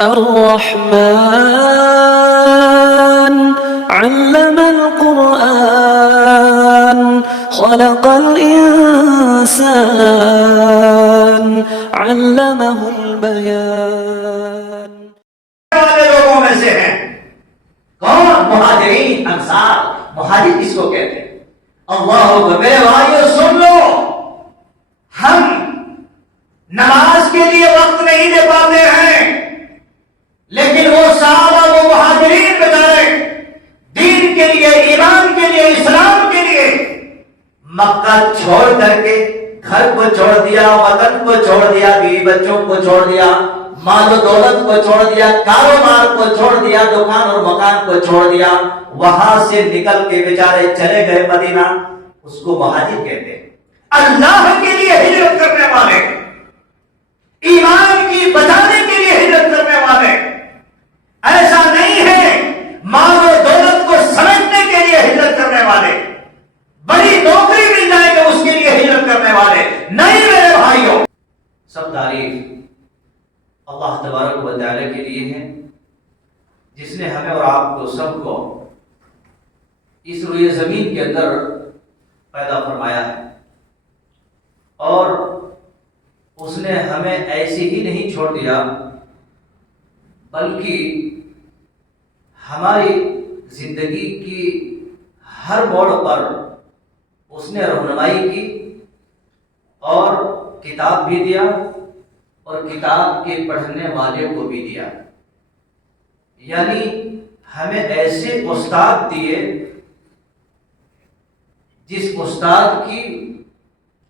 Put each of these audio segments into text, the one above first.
الرحمن علم القرآن خلق الإنسان علمه البيان. والے لوگوں میں سے ہیں کون؟ مہاجرین انصار. مہاجر کس کو کہتے ہیں؟ اللہ اکبر. میرے بھائیو سن لو، ہم نماز کے لیے وقت نہیں دے پاتے ہیں، لیکن وہ صحابہ، وہ مہاجرین بیچارے دین کے لیے، ایمان کے لیے، اسلام کے لیے مکہ چھوڑ کر کے گھر کو چھوڑ دیا، وطن کو چھوڑ دیا، بیوی بچوں کو چھوڑ دیا، مال و دولت کو چھوڑ دیا، کاروبار کو چھوڑ دیا، دکان اور مکان کو چھوڑ دیا، وہاں سے نکل کے بیچارے چلے گئے مدینہ. اس کو مہاجر کہتے ہیں. اللہ کے لیے ہجرت کرنے والے، ایمان کی بچانے کے لیے ہجرت کرنے والے. ایسا نہیں ہے مال و دولت کو سمجھنے کے لیے ہجرت کرنے والے، بڑی نوکری مل جائے گا اس کے لیے ہجرت کرنے والے نہیں. میرے بھائیوں، سب تعریف اللہ تبارک و تعالی کے لیے ہے، جس نے ہمیں اور آپ کو سب کو اس روئے زمین کے اندر پیدا فرمایا ہے، اور اس نے ہمیں ایسے ہی نہیں چھوڑ دیا، بلکہ ہماری زندگی کی ہر موڑ پر اس نے رہنمائی کی اور کتاب بھی دیا اور کتاب کے پڑھنے والے کو بھی دیا. یعنی ہمیں ایسے استاد دیے جس استاد کی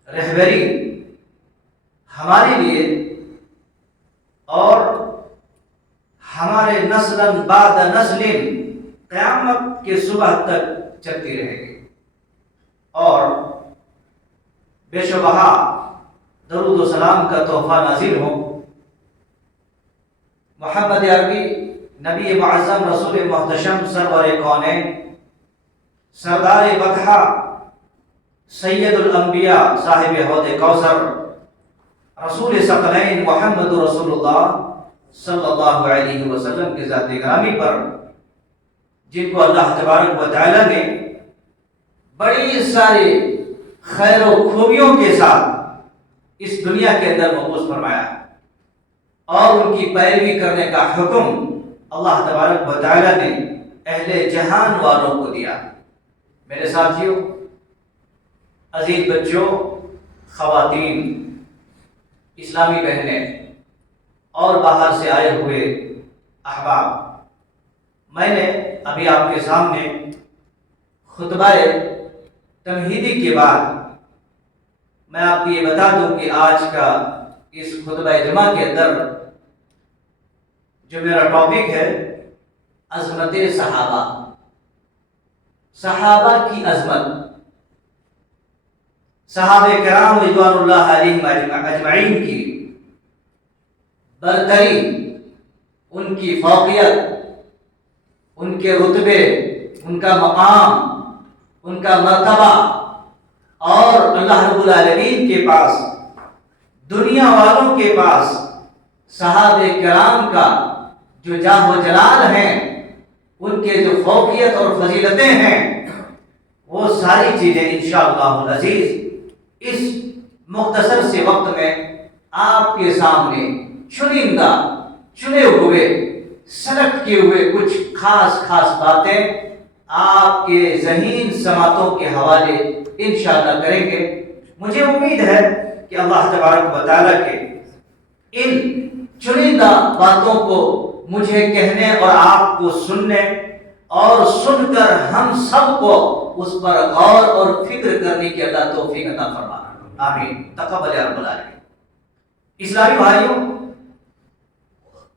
رہبری ہمارے لیے اور ہمارے نسلاً بعد نسل قیامت کے صبح تک چلتی رہے گی. اور بے شبہ درود و سلام کا تحفہ نازل ہو محمد عربی نبی معظم رسول محتشم سرور کونین سردار بطحہ سید الانبیاء صاحب حوض کوثر رسول ثقلین محمد رسول اللہ صلی اللہ علیہ وسلم کی ذات گرامی پر، جن کو اللہ تبارک و تعالی نے بڑی ساری خیر و خوبیوں کے ساتھ اس دنیا کے اندر مبعوث فرمایا اور ان کی پیروی کرنے کا حکم اللہ تبارک و تعالی نے اہل جہان والوں کو دیا. میرے ساتھیوں، عزیز بچوں، خواتین، اسلامی بہنیں اور باہر سے آئے ہوئے احباب، میں نے ابھی آپ کے سامنے خطبہ تمہیدی کے بعد میں آپ کو یہ بتا دوں کہ آج کا اس خطبہ جمعہ کے اندر جو میرا ٹاپک ہے عظمت صحابہ، صحابہ کی عظمت، صحابہ کرام رضوان اللہ علیہم اجمعین کی برتری، ان کی فوقیت، ان کے رتبے، ان کا مقام، ان کا مرتبہ، اور اللہ رب العالمین کے پاس، دنیا والوں کے پاس صحابہ کرام کا جو جاہ و جلال ہیں، ان کے جو فوقیت اور فضیلتیں ہیں، وہ ساری چیزیں انشاءاللہ العزیز اس مختصر سے وقت میں آپ کے سامنے چنندہ، چنے ہوئے، سلیکٹ کیے ہوئے کچھ خاص باتیں آپ کے ذہین سماعتوں کے حوالے انشاءاللہ کریں گے. مجھے امید ہے کہ اللہ تبارک و تعالیٰ کے ان چنندہ باتوں کو مجھے کہنے اور آپ کو سننے اور سن کر ہم سب کو اس پر غور اور فکر کرنے کی اللہ توفیق عطا فرمائے. آمین. تقبل یا رب العالمین. اسلامی بھائیوں،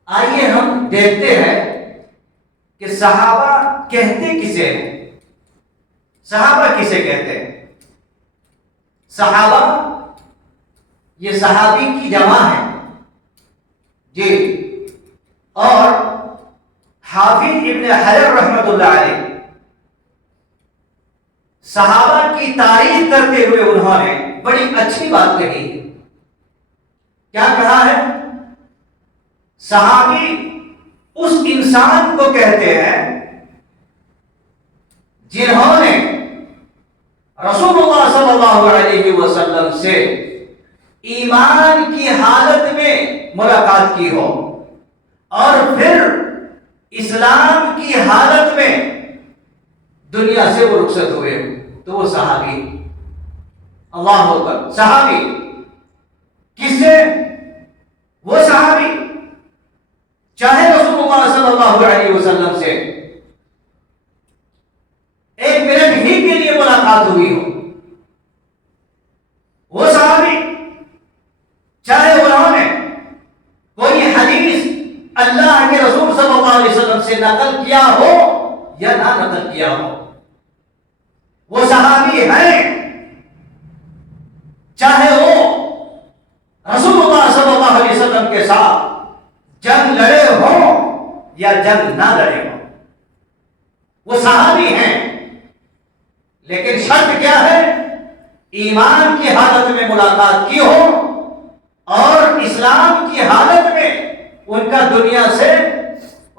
آئیے ہم دیکھتے ہیں کہ صحابہ کہتے کسے ہیں. صحابہ کسے کہتے ہیں؟ صحابہ یہ صحابی کی جمع ہے جی. اور حافظ ابن حجر رحمۃ اللہ علیہ صحابہ کی تعریف کرتے ہوئے انہوں نے بڑی اچھی بات کہی ہے. کیا کہا ہے؟ صحابی اس انسان کو کہتے ہیں جنہوں نے رسول اللہ صلی اللہ علیہ وسلم سے ایمان کی حالت میں ملاقات کی ہو اور پھر اسلام کی حالت میں دنیا سے وہ رخصت ہوئے تو وہ صحابی. اللہ اکبر. صحابی کس سے؟ وہ صحابی چاہے رسول اللہ صلی اللہ علیہ وسلم سے ایک منٹ ہی کے لیے ملاقات ہوئی ہو، وہ صحابی چاہے انہوں نے کوئی حدیث اللہ کے رسول صلی اللہ علیہ وسلم سے نقل کیا ہو یا نہ نقل کیا ہو، وہ صحابی ہیں. چاہے وہ رسول اللہ صلی اللہ علیہ وسلم کے ساتھ جنگ لڑے ہوں یا جنگ نہ لڑے ہوں، وہ صحابی ہیں. لیکن شرط کیا ہے؟ ایمان کی حالت میں ملاقات کی ہو اور اسلام کی حالت میں ان کا دنیا سے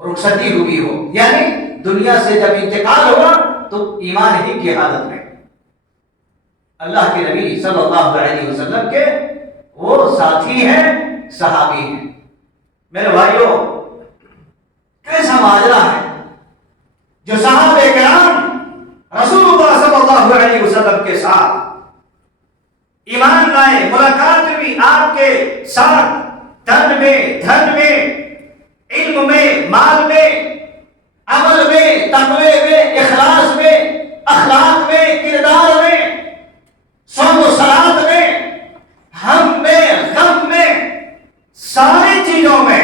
رخصتی ہوئی ہو، یعنی دنیا سے جب انتقال ہوا تو ایمان ہی کی حالت میں. اللہ کے نبی صلی اللہ علیہ وسلم کے وہ ساتھی ہیں، صحابی ہیں. میرے بھائیوں، کیسا ماجرا ہے جو صحابہ کرام رسول اللہ صلی اللہ علیہ وسلم کے ساتھ ایمان لائے، ملاقات بھی آپ کے ساتھ تن میں، دھن میں، علم میں، مال میں، عمل میں، تقوی میں، اخلاص میں، اخلاق میں، کردار میں، صوم و صلات میں، ہم میں، غم میں، ساری چیزوں میں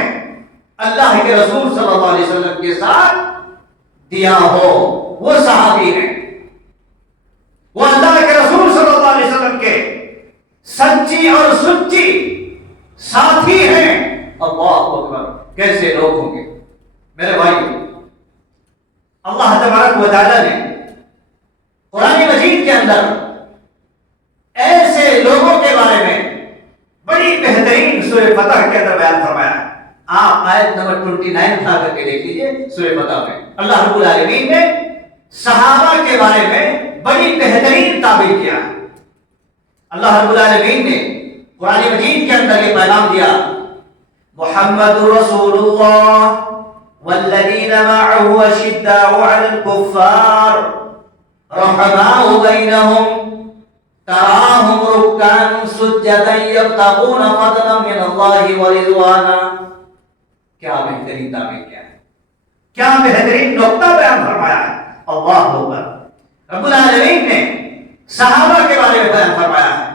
اللہ کے رسول صلی اللہ علیہ وسلم کے ساتھ دیا ہو، وہ صحابی ہیں. وہ اللہ کے رسول صلی اللہ علیہ وسلم کے سچی اور سچی ساتھی ہیں. اللہ اکبر. کیسے لوگ ہوں گے میرے بھائی؟ اللہ تبارک و تعالی نے قرآن مجید کے اندر ایسے لوگوں کے بارے میں بڑی بہترین سورہ فتح کے اندر بیان فرمایا. آپ آیت نمبر 29 اٹھا کر کے دیکھ لیجیے سورہ فتح میں. اللہ رب العالمین نے صحابہ کے بارے میں بڑی بہترین تعبیر کیا. اللہ رب العالمین نے قرآن مجید کے اندر یہ پیغام دیا: محمد رسول اللہ والذین معه اشداء علی الکفار رحماء بینہم تراہم رکعا سجدا یبتغون فضلا من اللہ ورضوانا. کیا بہترین تعبیر کیا ہے، کیا بہترین نقطہ بیان فرمایا ہے. اللہ اکبر. رب العالمین نے صحابہ کے بارے میں بیان فرمایا ہے: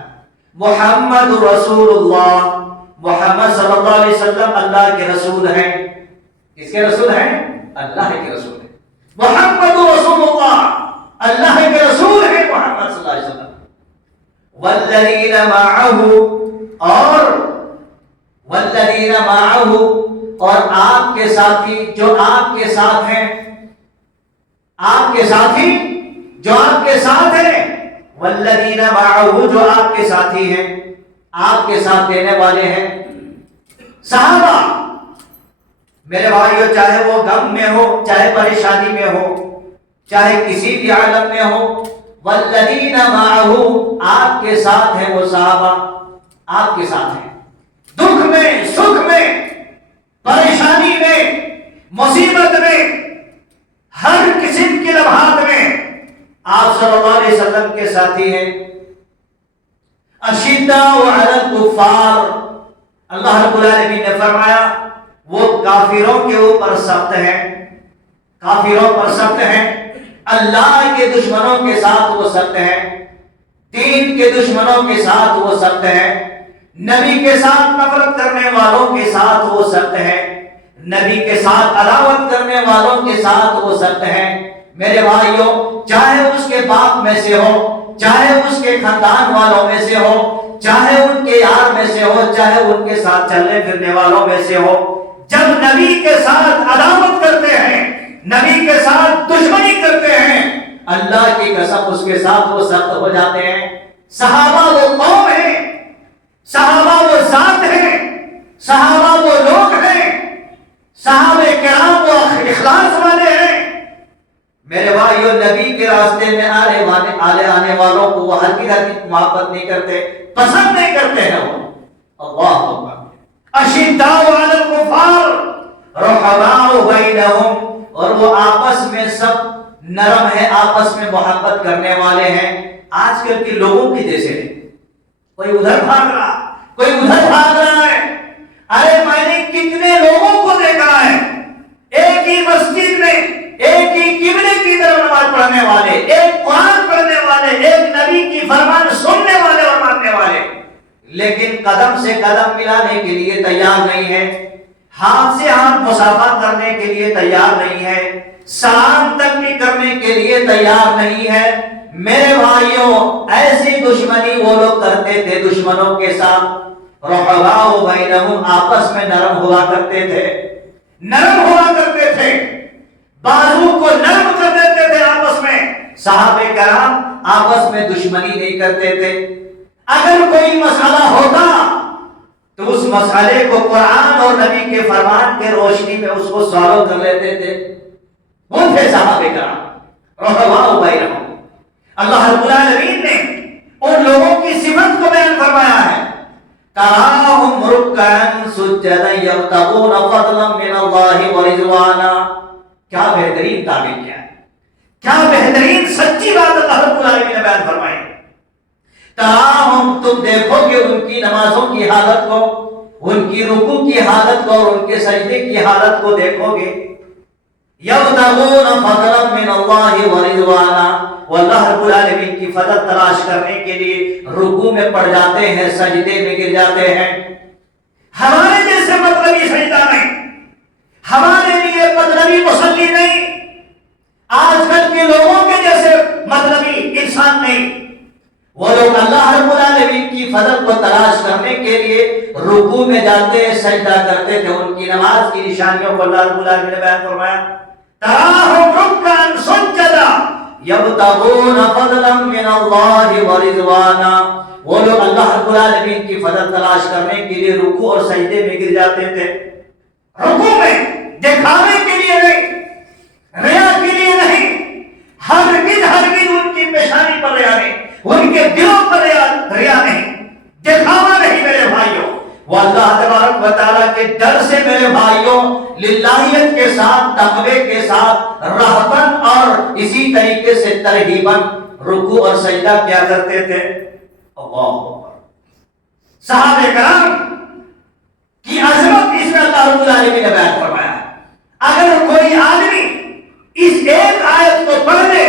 محمد رسول اللہ. محمد صلی اللہ علیہ وسلم اللہ کے رسول ہیں. کس کے رسول ہیں؟ اللہ کے رسول ہیں. محمد رسول اللہ، اللہ کے رسول ہیں محمد صلی اللہ علیہ وسلم. والذین معه، والذین معه، اور آپ کے ساتھی جو آپ کے ساتھ ہیں، آپ کے ساتھی جو آپ کے ساتھ ہیں. والذین معه، جو آپ کے ساتھی ہیں، آپ کے ساتھ دینے والے ہیں. صحابہ میرے بھائیو، چاہے وہ غم میں ہو، چاہے پریشانی میں ہو، چاہے کسی بھی عالم میں ہو، والذین معه، آپ کے ساتھ ہیں وہ صحابہ، آپ کے ساتھ ہیں. دکھ میں، سکھ میں، پریشانی میں، مصیبت میں، ہر قسم کے لمحات میں آپ صلی اللہ علیہ وسلم کے ساتھی ہیں. اشداء علی الکفار، اللہ رب العالمین نے فرمایا وہ کافروں کے اوپر سخت ہیں، کافروں پر سخت ہیں. اللہ کے دشمنوں کے ساتھ وہ سخت ہیں، دین کے دشمنوں کے ساتھ وہ سخت ہیں، نبی کے ساتھ نفرت کرنے والوں کے ساتھ وہ سخت ہیں، نبی کے ساتھ عداوت کرنے والوں کے ساتھ وہ سخت ہیں. میرے بھائیوں، چاہے اس کے باپ میں سے ہو، چاہے اس کے خاندان والوں میں سے ہو، چاہے ان کے یار میں سے ہو، چاہے ان کے ساتھ چلنے پھرنے والوں میں سے ہو، جب نبی کے ساتھ عداوت کرتے ہیں، نبی کے ساتھ دشمنی کرتے ہیں، اللہ کی قسم اس کے ساتھ وہ سخت ہو جاتے ہیں. صحابہ وہ قوم ہیں، صحابہ وہ ذات ہیں، صحابہ وہ لوگ ہیں، صحابہ صحابہ کرام وہ اخلاص والے ہیں. میرے بھائیو نبی کے راستے میں آنے والوں کو وہ ہرگز محبت نہیں کرتے, پسند نہیں کرتے ہیں. وہ اللہ اکبر. اشداء علی الکفار رحماء بینہم, اور وہ آپس میں سب نرم ہے, آپس میں محبت کرنے والے ہیں. آج کل کے لوگوں کی جیسے ہیں, کوئی ادھر بھاگ رہا, کوئی ادھر بھاگ رہا ہے. ارے میں نے کتنے لوگوں کو دیکھا ہے ایک ہی مسجد میں ایک ہی قبلے کی طرف نماز پڑھنے والے, ایک قرآن پڑھنے والے, ایک نبی کی فرمان سننے والے اور ماننے والے, لیکن قدم سے قدم ملانے کے لیے تیار نہیں ہے, ہاتھ سے ہاتھ مصافحہ کرنے کے لیے تیار نہیں ہے, سلام تک بھی کرنے کے لیے تیار نہیں ہے. میرے بھائیوں ایسی دشمنی وہ لوگ کرتے تھے دشمنوں کے ساتھ. رحماء بینہم, آپس میں نرم ہوا کرتے تھے, نرم ہوا کرتے تھے, بازو کو نرم کر دیتے تھے آپس میں. صحابہ کرام آپس میں دشمنی نہیں کرتے تھے. اگر کوئی مسئلہ ہوتا تو اس مسئلے کو قرآن اور نبی کے فرمان کے روشنی میں اس کو سالو کر لیتے تھے. وہ تھے صحابہ کرام رحماء بینہم. اللہ رب العالمین نے ان لوگوں کی صفت کو بیان فرمایا ہے, تراہم رکعا سجدا یبتغون فضلا من اللہ ورضوانا. کیا بہترین تعبیر کیا ہے, کیا بہترین سچی بات اللہ رب العالمین نے بیان فرمائی. تراہم, تم دیکھو گے ان کی نمازوں کی حالت کو, ان کی رکوع کی حالت کو اور ان کے سجدے کی حالت کو دیکھو گے. یبتغون فضلا من اللہ ورضوانا, واللہ رب العالمین کی فضل تلاش کرنے کے لیے رکوع میں پڑ جاتے ہیں, سجدے میں گر جاتے ہیں. ہمارے جیسے مطلبی سجدہ نہیں, ہمارے لیے مطلبی مصلی نہیں, آج کل کے لوگوں کے جیسے مطلبی انسان نہیں. وہ لوگ اللہ رب العالمین کی فضل کو تلاش کرنے کے لیے رکوع میں جاتے, سجدہ کرتے تھے. ان کی نماز کی نشانیوں کو اللہ رب العالمین نے بیان فرمایا, تراہم رکعا سجدا یبتغون فضلا من اللہ ورضوانا. وہ لوگ اللہ رب العالمین کی فضل تلاش کرنے کے لیے رکوع اور سجدے میں گر جاتے تھے. رکوع میں دکھانے کے لیے نہیں, ریا کے لیے نہیں, ہرگز ان کی پیشانی پر ریا نہیں, ان کے دلوں پر ریا نہیں, دکھاوا نہیں. میرے بھائیوں وہ اللہ تبارک و تعالیٰ کے ڈر سے میرے بھائیوں للہیت کے ساتھ, تقوی کے ساتھ, رہبن اور اسی طریقے سے ترغیباً رکوع اور سجدہ کیا کرتے تھے. اللہ اکبر. صحابہ کرام کی عظمت اس میں اللہ رب العالمین نے بیان فرمایا. اگر کوئی آدمی اس ایک آیت کو پڑھ لے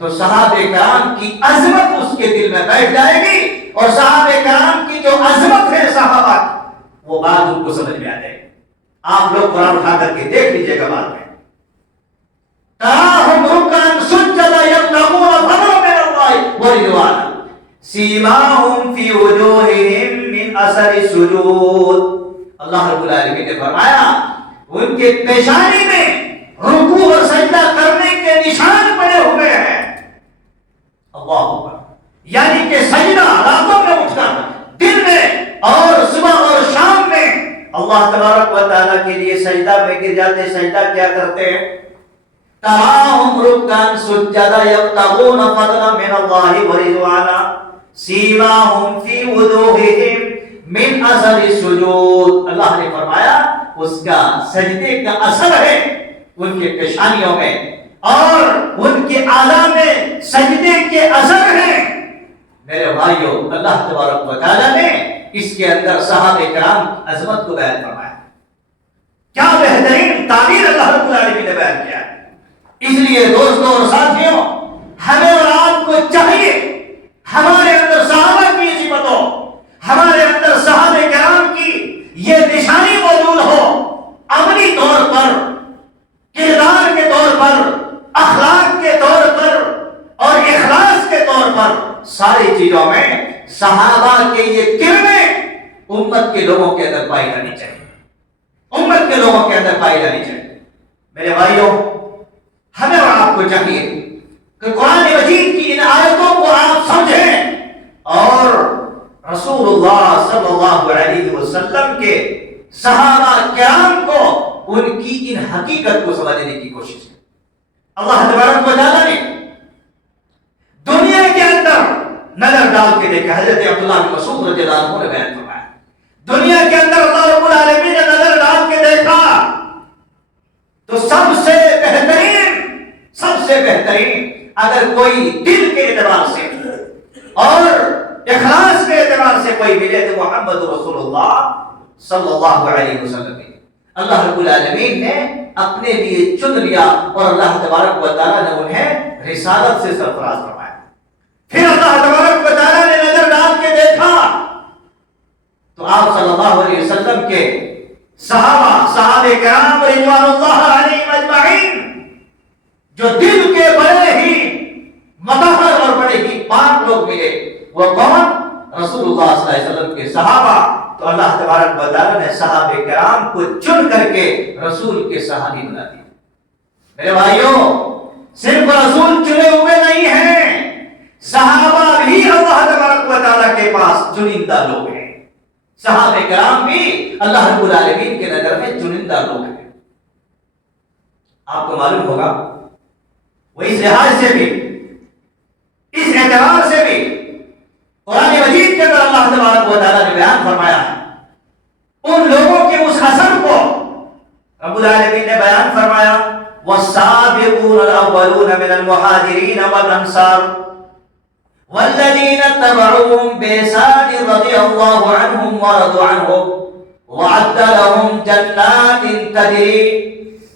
تو صحابہ کرام کی عظمت اس کے دل میں بیٹھ جائے گی, اور صحابہ کرام کی جو عظمت ہے صحابہ وہ بات ان کو سمجھ میں آ جائے گی. آپ لوگ قرآن اٹھا کر کے دیکھ لیجئے گا بعد میں. تراہم رکعا سجدا یبتغون فضلا من اللہ ورضوانا سیماہم فی وجوہہم من اثر السجود. اللہ رب العالمین نے فرمایا ان کے پیشانی میں رکوع اور سجدہ کرنے کے نشان پڑے ہوئے ہیں. اللہ اکبر. یعنی کہ سجدہ راتوں میں اٹھ کر, دن میں اور صبح اور شام میں اللہ تبارک و تعالیٰ کے لیے سجدہ میں گر جاتے, سجدہ کیا کرتے ہیں. تراہم رکعا سجدا یبتغون فضلا من اللہ ورضوانا سیماہم فی وجوہہم من اثر السجود. اللہ نے فرمایا اس کا سجدے کا اثر ہے ان کے پیشانیوں میں, اور ان کے اعضاء میں سجدے کے اثر ہیں. میرے بھائیوں اللہ تبارک و تعالیٰ نے اس کے اندر صحابہ کرام کی عظمت کو بیان فرمایا. کیا بہترین تعبیر اللہ رب العالمین نے بیان کیا. اس لیے دوستوں اور ساتھیوں ہمیں اور آپ کو چاہیے ہمارے اندر صحابہ کی صفت ہو, ہمارے اندر صحابہ کرام کی یہ نشانی موجود ہو. عملی طور پر, کردار کے طور پر, اخلاق کے طور پر اور اخلاص کے طور پر, ساری چیزوں میں صحابہ کے یہ کرنیں امت کے لوگوں کے اندر پائی جانی چاہیے, امت کے لوگوں کے اندر پائی جانی چاہیے. میرے بھائیوں ہمیں اور آپ کو چاہیے کہ قرآن مجید کی ان آیتوں کو آپ سمجھیں اور رسول اللہ صلی اللہ علیہ وسلم کے صحابہ کرام کو ان کی ان حقیقت کو سمجھنے کی کوشش کی۔ اللہ تبارک و تعالیٰ نے دنیا کے اندر نظر ڈال کے دیکھا، حضرت عبداللہ بن مسعود رضی اللہ عنہ نے بیان فرمایا، دنیا کے اندر اللہ رب العالمین نے نظر ڈال کے دیکھا تو سب سے بہترین اگر کوئی دل کے اعتبار سے اور اخلاص کے اعتبار سے کوئی ملے تو محمد رسول اللہ صلی اللہ علیہ وسلم ہے۔ اللہ رب العالمین نے اپنے لیے چن لیا اور اللہ تبارک و تعالیٰ نے انہیں رسالت سے سرفراز فرمایا۔ پھر اللہ تبارک و تعالیٰ نے نظر ڈال کے دیکھا تو آپ صلی اللہ علیہ وسلم کے صحابہ کرام رضوان اللہ علیہم اجمعین جو دل کے بڑے ہی مطہر اور بڑے ہی پاک لوگ ملے، وہ کون؟ رسول اللہ صلی اللہ علیہ وسلم کے صحابہ۔ تو اللہ تبارک و تعالیٰ نے صحابہ کرام کو چن کر کے رسول کے صحابی بنا دیا۔ میرے بھائیوں، صرف رسول چنے ہوئے نہیں ہیں، صحابہ بھی اللہ تبارک و تعالیٰ کے پاس چنندہ لوگ ہیں۔ صحابہ کرام بھی اللہ رب العالمین کے نظر میں چنندہ لوگ ہیں۔ آپ کو معلوم ہوگا وہ اس لحاظ سے بھی، اس اعتبار سے بھی قرآن مجید کے اندر اللہ تبارک و تعالیٰ نے بیان فرمایا ہے ان لوگوں کے اس حسن کو۔ رب العالمین نے بیان فرمایا والسابقون الاولون من المہاجرین والانصار والذین اتبعوهم بإحسان رضی اللہ عنہم ورضوا عنہ وأعد لهم جنات تجری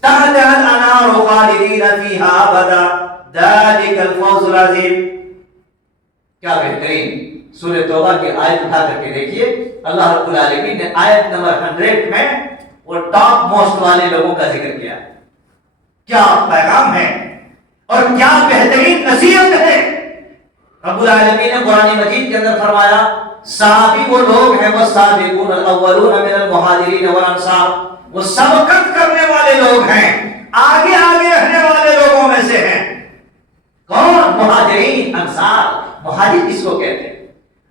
تحتها الأنهار خالدین فیہا ابدا ذلک الفوز العظیم۔ کیا بہترین سورہ توبہ کی آیت اٹھا کر کے دیکھیے، اللہ رب العالمین نے آیت نمبر 100 میں وہ ٹاپ موسٹ والے لوگوں کا ذکر کیا۔ کیا پیغام ہے اور کیا بہترین نصیحت ہے۔ رب العالمین نے قرآن مجید کے اندر فرمایا صحابی وہ لوگ ہیں، وہ سابقون الاولون من المہاجرین والانصار، وہ سبقت کرنے والے لوگ ہیں، آگے رہنے والے لوگوں میں سے ہیں۔ کون؟ مہاجرین، انصار۔ مہاجر کس کو کہتے ہیں؟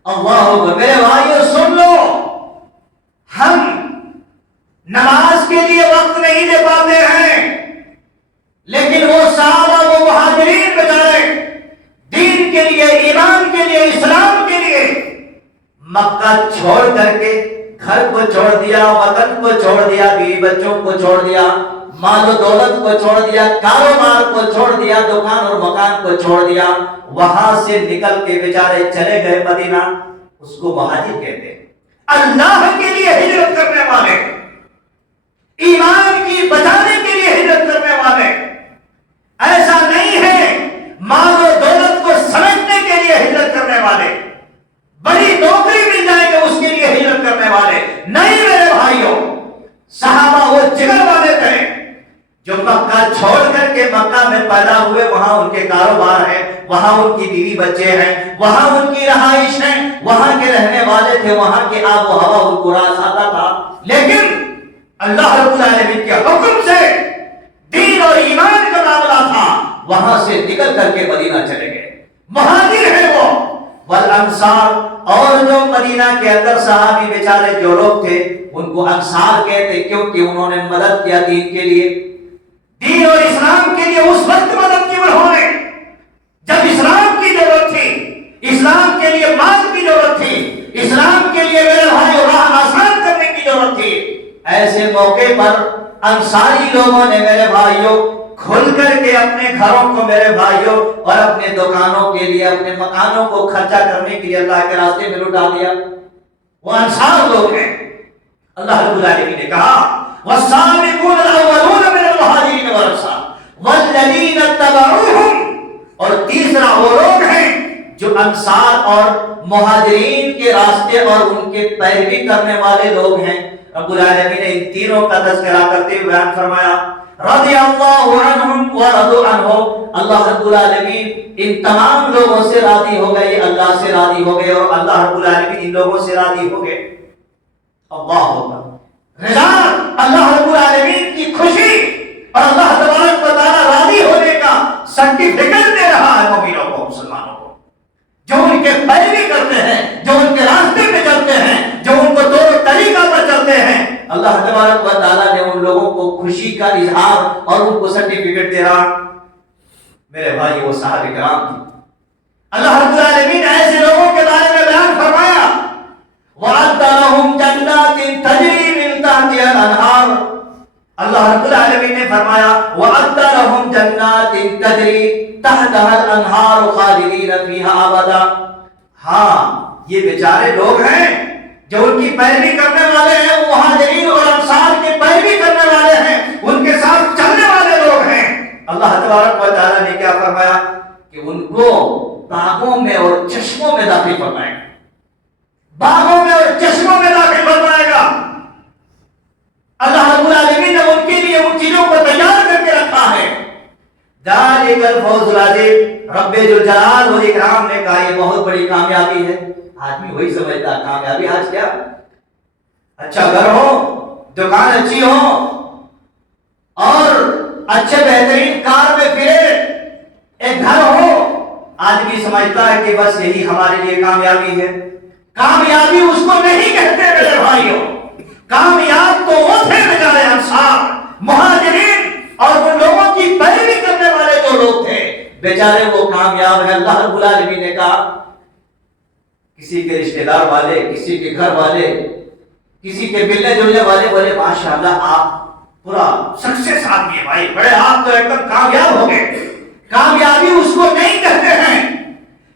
اللہ اکبر۔ میرے بھائیو سن لو، ہم نماز کے لیے وقت نہیں دے پاتے ہیں، لیکن وہ صحابہ، وہ مہاجرین بیچارے دین کے لیے، ایمان کے لیے، اسلام کے لیے مکہ چھوڑ کر کے گھر کو چھوڑ دیا، وطن کو چھوڑ دیا، بیوی بچوں کو چھوڑ دیا، مال و دولت کو چھوڑ دیا، کاروبار کو چھوڑ دیا، دکان اور مکان کو چھوڑ دیا، وہاں سے نکل کے بیچارے چلے گئے مدینہ۔ اس کو مہاجر کہتے ہیں۔ اللہ کے لیے ہجرت کرنے والے، ایمان کی بچانے کے لیے ہجرت کرنے والے، ایسا نہیں ہے مال و دولت کو سمجھنے کے لیے ہجرت کرنے والے، بڑی نوکری مل جائے گا اس کے لیے ہجرت کرنے والے نہیں۔ میرے بھائیوں، صحابہ وہ جگر والے تھے جو مکہ چھوڑ کر کے مکہ میں پیدا ہوئے، وہاں ان کے کاروبار ہیں، وہاں ان کی بیوی بچے ہیں، وہاں ان کی رہائش ہے، وہاں کے رہنے والے تھے، وہاں کی آب و ہوا ان کو راس آتا تھا، لیکن اللہ رب العالمین کے حکم سے دین اور ایمان کا معاملہ تھا، وہاں سے نکل کر کے مدینہ چلے گئے۔ مہاجر ہیں وہ، والانصار، اور جو مدینہ کے اندر صحابی بیچارے جو لوگ تھے ان کو انصار کہتے، کیونکہ انہوں نے مدد کیا دین کے لیے، دین اور اسلام کے لیے اس وقت مدد کی انہوں نے جب اسلام کی ضرورت تھی، اسلام کے لیے مال کی ضرورت تھی، اسلام کے لیے میرے بھائی راہ آسان کرنے کی ضرورت تھی۔ ایسے موقع پر انصاری لوگوں نے میرے بھائیوں کھل کر کے اپنے گھروں کو میرے بھائیوں اور اپنے دکانوں کے لیے، اپنے مکانوں کو خرچہ کرنے کے لیے اللہ کے راستے میں لٹا دیا۔ وہ انصار لوگ ہیں۔ اللہ رب العالمین نے کہا والسابقون الاولون من المہاجرین والانصار والذین اتبعوهم، اور تیسرا وہ لوگ ہیں جو انصار اور مہاجرین کے راستے اور ان کے پیروی کرنے والے لوگ ہیں۔ رب العالمین نے ان تینوں کا تذکرہ کرتے ہوئے بیان فرمایا رضی اللہ عنہم ورضوا عنہ، اللہ رب العالمین ان تمام لوگوں سے راضی ہو گئے، اللہ سے راضی ہو گئے اور اللہ رب العالمین ان لوگوں سے راضی ہو گئے۔ اللہ اکبر۔ رضا اللہ رب العالمین کی خوشی اور اللہ تبارک و تعالیٰ راضی ہونے کا سرٹیفکیٹ دے رہا ہے مومنوں کو، مسلمانوں کو، جو ان کے پیروی کرتے ہیں، جو ان کے راستے پہ چلتے ہیں، جو ان کو دونوں طریقہ پر چلتے ہیں۔ اللہ تبارک و تعالیٰ نے ان لوگوں کو خوشی اور ان کو سرٹیفکیٹ دے رہا. میرے بھائی وہ صحابہ کرام تھے. اللہ رب العالمین نے ایسے لوگوں کے بارے میں بیان فرمایا وَعَدَّ لَهُمْ جَنَّاتٍ تَجْرِي مِن تَحْتِهَا الْأَنْهَارُ. اللہ رب العالمین نے فرمایا وَعَدَّ لَهُمْ جَنَّاتٍ تَجْرِي تَحْتَهَا الْأَنْهَارُ خَالِدِينَ فِيهَا أَبَدًا. ہاں یہ بیچارے لوگ ہیں جو ان کی پیروی کرنے والے ہیں, مہاجرین اور انصار کی پیروی کرنے والے ہیں, ان کے ساتھ چلنے والے لوگ ہیں. اللہ تبارک و تعالیٰ نے کیا فرمایا کہ ان کو باغوں میں اور چشموں میں داخل فرمائے گا, باغوں میں اور چشموں میں داخل فرمائے گا. اللہ رب العالمین نے ان کے لیے ان چیزوں کو تیار کر کے رکھا ہے. ذالک الفوز العظیم. رب ذوالجلال والاکرام نے کہا یہ بہت بڑی کامیابی ہے. آدمی وہی سمجھتا کامیابی آج کیا, اچھا گھر ہو, دکان اچھی ہو اور اچھے بہترین کار میں پھرے, ایک گھر ہو, آدمی سمجھتا ہے کہ بس یہی ہمارے لیے کامیابی ہے. کامیابی اس کو نہیں کہتے میرے بھائیوں. کامیاب تو وہ تھے بیچارے انصار, مہاجرین اور ان لوگوں کی پیروی کرنے والے جو لوگ تھے, بیچارے وہ کامیاب ہیں. اللہ رب العالمین نے کہا کسی کے رشتہ دار والے, کسی کے گھر والے, کسی کے ملنے جلنے والے بولے ماشاءاللہ آپ پورا سکسیس آدمی ہے بھائی, بڑے آپ تو ایک دم کامیاب ہو گئے. کامیابی اس کو نہیں کہتے ہیں.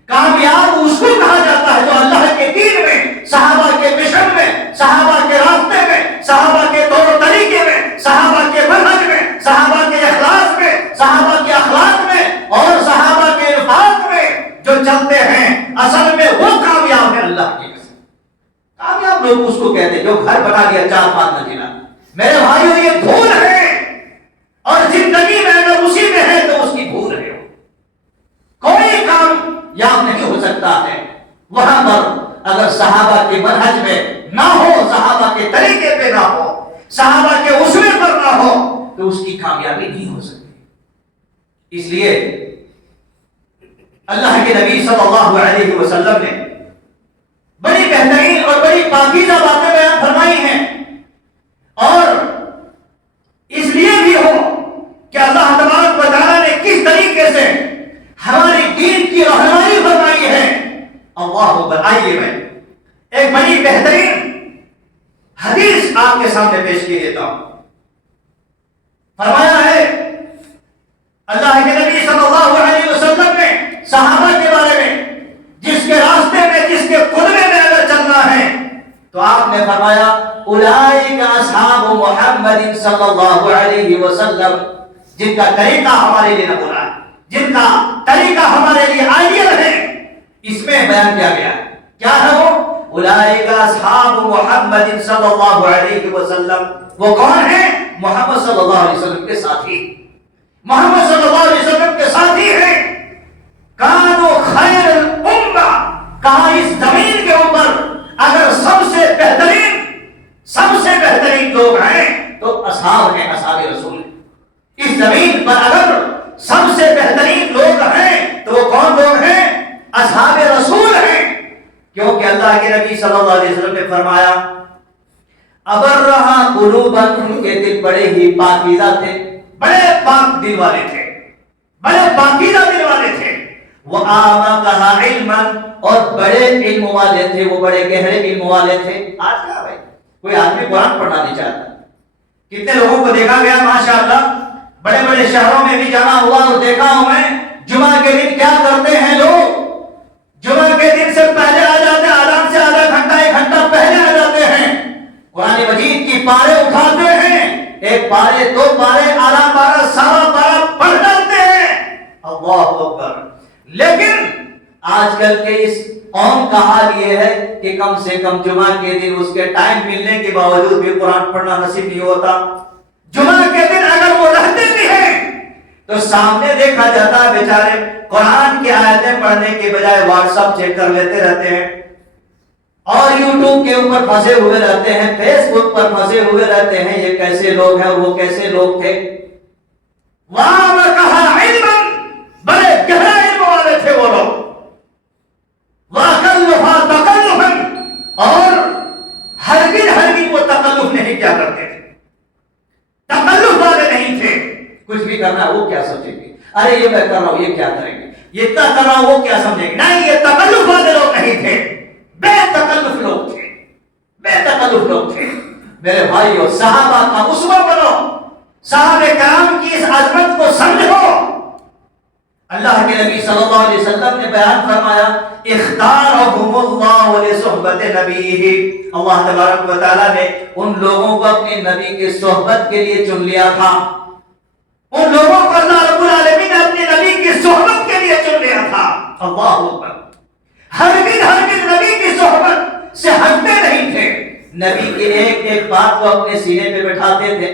کامیاب اس کو کہا جاتا ہے جو اللہ کے دین میں, صحابہ کے مشن میں, صحابہ کے راستے میں, صحابہ کے طور و طریقے میں, صحابہ کے منہج میں, صحابہ کے اخلاق میں, صحابہ کے اخلاق میں اور صحابہ کے الفاظ میں جو چلتے ہیں, اصل میں وہ کامیاب ہے. اللہ کی قسم کامیاب لوگ اس کو کہتے ہیں جو گھر بنا لیا 4-5 منزلہ. میرے بھائیوں یہ دھول ہے, اور زندگی میں اگر اسی میں ہے تو اس کی دھول ہے. کوئی کام یاد نہیں ہو سکتا ہے وہاں پر اگر صحابہ کے منہج میں نہ ہو, صحابہ کے طریقے پہ نہ ہو, صحابہ کے اصول پر نہ ہو, تو اس کی کامیابی نہیں ہو سکتی. اس لیے اللہ کے نبی صلی اللہ علیہ وسلم نے بڑی بہترین اور بڑی پاکیزہ باتیں بیان فرمائی ہیں. اور اس لیے بھی ہو کہ اللہ تبارک و تعالیٰ نے کس طریقے سے ہماری دین کی رہنمائی فرمائی ہے. اللہ اکبر. آئیے میں ایک بڑی بہترین حدیث آپ کے سامنے پیش کی دیتا ہوں. فرمایا ہے اللہ کے نبی صلی اللہ علیہ وسلم نے صحابہ کے بارے میں, جس کے راستے میں, جس کے قدمے میں اگر چلنا ہے تو آپ نے فرمایا اولئک اصحاب محمد صلی اللہ علیہ وسلم, جن کا طریقہ ہمارے لیے نمونہ ہے, جن کا طریقہ ہمارے لیے آئیڈیل ہے. اس میں بیان کیا گیا کیا ہے وہ اولئک اصحاب محمد صلی اللہ علیہ وسلم. وہ کون ہیں؟ محمد صلی اللہ علیہ وسلم کے ساتھی, محمد صلی اللہ علیہ وسلم کے ساتھی ہیں. کانوا خیر الامہ. کہا اس زمین کے اوپر اگر سب سے بہترین لوگ ہیں تو اصحاب ہیں, اصحاب رسول. اس زمین پر اگر سب سے بہترین لوگ ہیں تو وہ کون لوگ ہیں؟ اصحاب رسول ہیں. کیونکہ اللہ کے نبی صلی اللہ علیہ وسلم نے فرمایا ابرہا قلوبا, ان کے دل بڑے ہی پاکیزہ تھے, بڑے پاک دل والے تھے, بڑے پاکیزہ دل والے تھے. وَآمَقَهَا عِلْمًا, اور بڑے علم والے تھے, وہ بڑے گہرے علم والے تھے. آج کیا بھائی کوئی آدمی قرآن پڑھنا نہیں چاہتا. کتنے لوگوں کو دیکھا گیا ماشاءاللہ, بڑے بڑے شہروں میں بھی جانا ہوا اور دیکھا ہوں میں, جمعہ کے دن کیا کرتے ہیں لوگ, جمعہ کے دن سے پہلے آ جاتے ہیں, آرام سے آدھا گھنٹہ 1 گھنٹہ پہلے آ جاتے ہیں, قرآن مجید کی پارے اٹھاتے ہیں, 1 پارے 2 پارے آدھا پارا سارا پارا پڑھ ڈالتے ہیں. اللہ اکبر. لیکن آج کل کے اس قوم کا حال یہ ہے کہ کم سے کم جمعہ کے دن اس کے ٹائم ملنے کے باوجود بھی قرآن پڑھنا نصیب نہیں ہوتا. جمعہ کے دن اگر وہ رہتے بھی ہیں تو سامنے دیکھا جاتا ہے بیچارے قرآن کی آیتیں پڑھنے کے بجائے واٹس ایپ چیک کر لیتے رہتے ہیں, اور یوٹیوب کے اوپر پھنسے ہوئے رہتے ہیں, فیس بک پر پھنسے ہوئے رہتے ہیں. یہ کیسے لوگ ہیں, وہ کیسے لوگ تھے؟ وَآمَقَهَا عِلْمًا, بڑے گہرا علم والے تھے وہ لوگ. وَأَقَلُّهَا تَقَلُّفًا, اور ہرگز وہ تکلف نہیں کیا کرتے تھے, تکلف والے نہیں تھے. کچھ بھی کرنا ہے وہ کیا سوچیں گے، ارے یہ میں کر رہا ہوں یہ کیا کریں گے، یہ اتنا کر رہا ہوں وہ کیا سمجھیں گے. نہیں، یہ تکلف والے لوگ نہیں تھے، بے تکلف لوگ تھے، بے تکلف لوگ تھے. میرے بھائیو، صحابہ کا اسوہ بنو، صحابہ کرام کی اس عظمت کو سمجھو. اللہ کے نبی صلی اللہ علیہ وسلم نے بیان فرمایا، اختارهم اللہ لصحبت نبیہ، اللہ تبارک و تعالیٰ نے ان لوگوں کو اپنے نبی کے صحبت کے لیے چن لیا تھا. ان لوگوں کو اللہ رب العالمین نے اپنے نبی کی صحبت کے لیے چن لیا تھا. اللہ اکبر. ہرگز نبی کی صحبت سے ہٹتے نہیں تھے. نبی کی ایک ایک بات کو اپنے سینے پہ بٹھاتے تھے،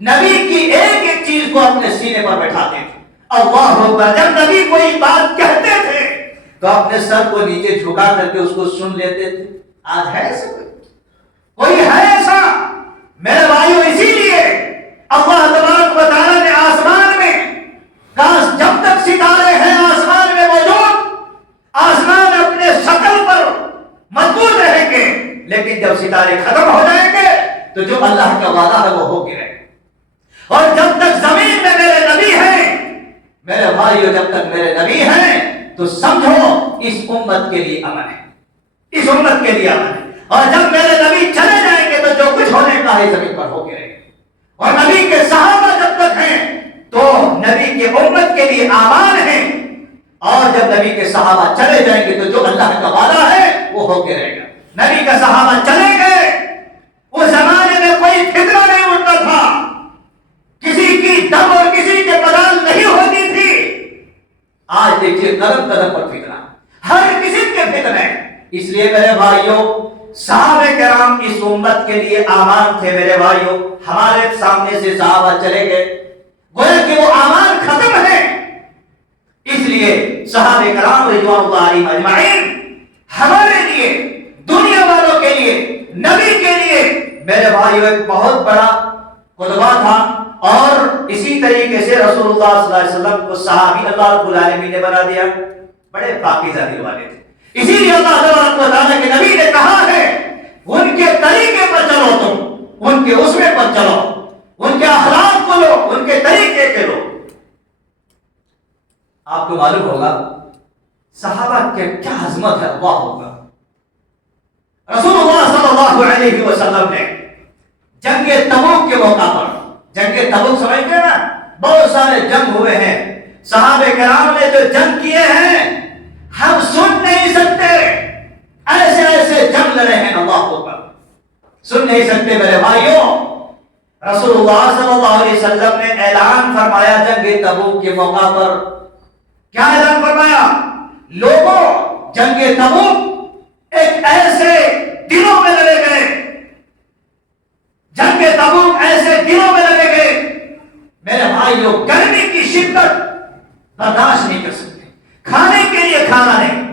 نبی کی ایک ایک چیز کو اپنے سینے پر بٹھاتے تھے. اللہ اکبر. جب نبی کوئی بات کہتے تھے تو اپنے سر کو نیچے جھکا کر کے اس کو سن لیتے تھے. آج ہے ایسا کوئی ہے ایسا؟ میرے بھائیو، اسی لیے اللہ تبارک و تعالیٰ نے آسمان میں، کاش جب تک ستارے ہیں آسمان میں موجود، آسمان اپنے شکل پر مضبوط رہیں گے، لیکن جب ستارے ختم ہو جائیں گے تو جو اللہ کا وعدہ ہے وہ ہو گئے. اور جب تک زمین میں میرے نبی ہیں، میرے بھائیو، جب تک میرے نبی ہیں تو سمجھو اس امت کے لیے امن ہے، اس امت کے لیے امن ہے. اور جب میرے نبی چلے جائیں گے تو جو کچھ ہونے کا ہے زمین پر ہو گئے. اور نبی کے صحابہ جب تک ہیں تو نبی کے امت کے لیے امان ہیں. اور جب نبی کے صحابہ چلے جائیں گے تو جو اللہ کا وعدہ ہے وہ ہو کے رہے گا. نبی کا صحابہ چلے گئے، اس زمانے میں کوئی فتنہ نہیں اٹھتا تھا، کسی کی دم اور کسی کے بدل نہیں ہوتی تھی. آج دیکھیے قدم قدم پر فتنہ، ہر قسم کے فتنے. اس لیے میرے بھائیوں، صحابہ کرام اس امت کے لیے امان تھے. میرے بھائیوں، ہمارے سامنے سے صحابہ چلے گئے، گویا کہ وہ امان ختم ہے. اس لیے صحابہ کرام رضوان اللہ علیہم اجمعین ہمارے لیے، دنیا والوں کے لیے، نبی کے لیے میرے بھائیوں ایک بہت بڑا قدوہ تھا. اور اسی طریقے سے رسول اللہ صلی اللہ علیہ وسلم کو صحابی اللہ رب العالمین نے بنا دیا، بڑے پاکیزہ دل والے تھے. اسی لیے اللہ تبارک و تعالیٰ کے نبی نے کہا ہے، ان کے طریقے پر چلو، تم ان کے اسوے پر چلو، ان کے اخلاق کو لو، ان کے طریقے کے لو. آپ کو معلوم ہوگا صحابہ کے کیا عظمت ہے. اللہ ہوگا. رسول اللہ صلی اللہ علیہ وسلم نے جنگ تبوک کے موقع پر، جنگ تبوک سمجھتے ہیں نا، بہت سارے جنگ ہوئے ہیں. صحابہ کرام نے جو جنگ کیے ہیں ہم سن نہیں سکتے، ایسے ایسے جنگ لڑے ہیں. اللہ اکبر. سن نہیں سکتے. میرے بھائیوں، رسول اللہ صلی اللہ علیہ وسلم نے اعلان فرمایا جنگ تبوک کے موقع پر. کیا اعلان فرمایا؟ لوگوں، جنگ تبوک ایک ایسے دنوں میں لڑے گئے، جنگ تبوک ایسے دنوں میں لڑے گئے میرے بھائیوں، گرمی کی شدت برداشت نہیں کر سکتے، کھانے کے لیے کھانا نہیں،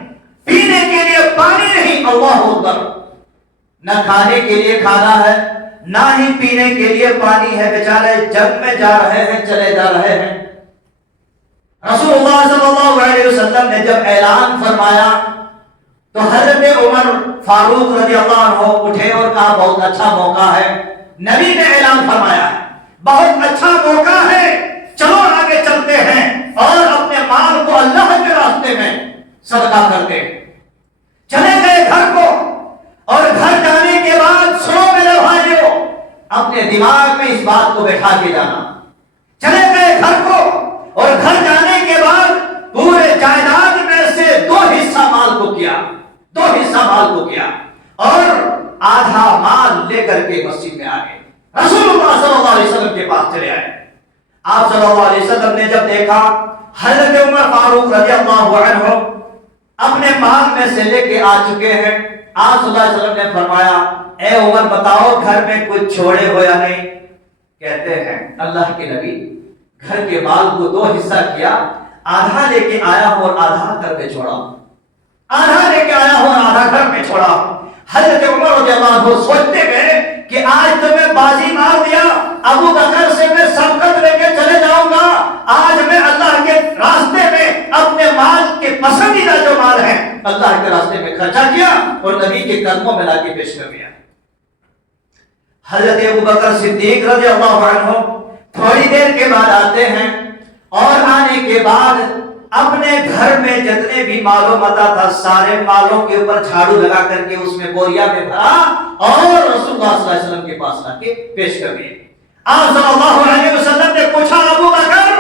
پینے کے لیے پانی نہیں. اللہ اکبر. نہ کھانے کے لیے کھانا ہے، نہ ہی پینے کے لیے پانی ہے. بیچارے جنگ میں جا رہے ہیں، چلے جا رہے ہیں. رسول اللہ صلی اللہ علیہ وسلم نے جب اعلان فرمایا تو حضرت عمر فاروق رضی اللہ عنہ اٹھے اور کہا بہت اچھا موقع ہے. نبی نے اعلان فرمایا بہت اچھا موقع ہے، چلو آگے چلتے ہیں اور اپنے مال کو اللہ کے راستے میں صدقہ کرتے ہیں. چلے گئے گھر کو، اور گھر جانے کے بعد سنو میرے بھائیوں، اپنے دماغ میں اس بات کو بٹھا کے جانا. چلے گئے گھر کو، اور گھر جانے کے بعد پورے جائیداد میں سے 2 حصہ مال کو کیا، 2 حصہ مال کو کیا، اور آدھا مال لے کر کے مسجد میں آ گئے. رسول اللہ صلی اللہ علیہ وسلم کے پاس چلے آئے. آپ صلی اللہ علیہ وسلم نے جب دیکھا حضرت عمر فاروق رضی اللہ عنہ اپنے مال میں سے لے کے آ چکے ہیں، آپ صلی اللہ علیہ وسلم نے فرمایا اے عمر بتاؤ گھر میں کچھ چھوڑے ہو یا نہیں؟ کہتے ہیں اللہ کے نبی گھر کے مال کو 2 حصہ کیا، آدھا لے کے آیا ہوں اور آدھا گھر پہ چھوڑا ہوں، آدھا لے کے آیا ہوں اور آدھا گھر پہ چھوڑا ہوں. حضرت عمر رضی اللہ عنہ سوچتے گئے کہ آج تمہیں بازی مار دیا، ابو بکر سے میں سبقت لے کے چلے جاؤں گا، آج میں اللہ کے راستے میں اپنے مال کے پسندیدہ جو مال ہے اللہ کے راستے میں خرچہ کیا اور نبی کے قدموں میں لا کے پیش کر دیا. حضرت ابو بکر صدیق رضی اللہ عنہ تھوڑی دیر کے بعد آتے ہیں اور آنے کے بعد اپنے گھر میں جتنے بھی مال و متا تھا سارے مالوں کے اوپر جھاڑو لگا کر کے اس میں بوریا میں بھرا اور رسول اللہ صلی اللہ علیہ وسلم کے پاس لا کے پیش کر دیے. آپ صلی اللہ علیہ وسلم نے پوچھا ابو بکر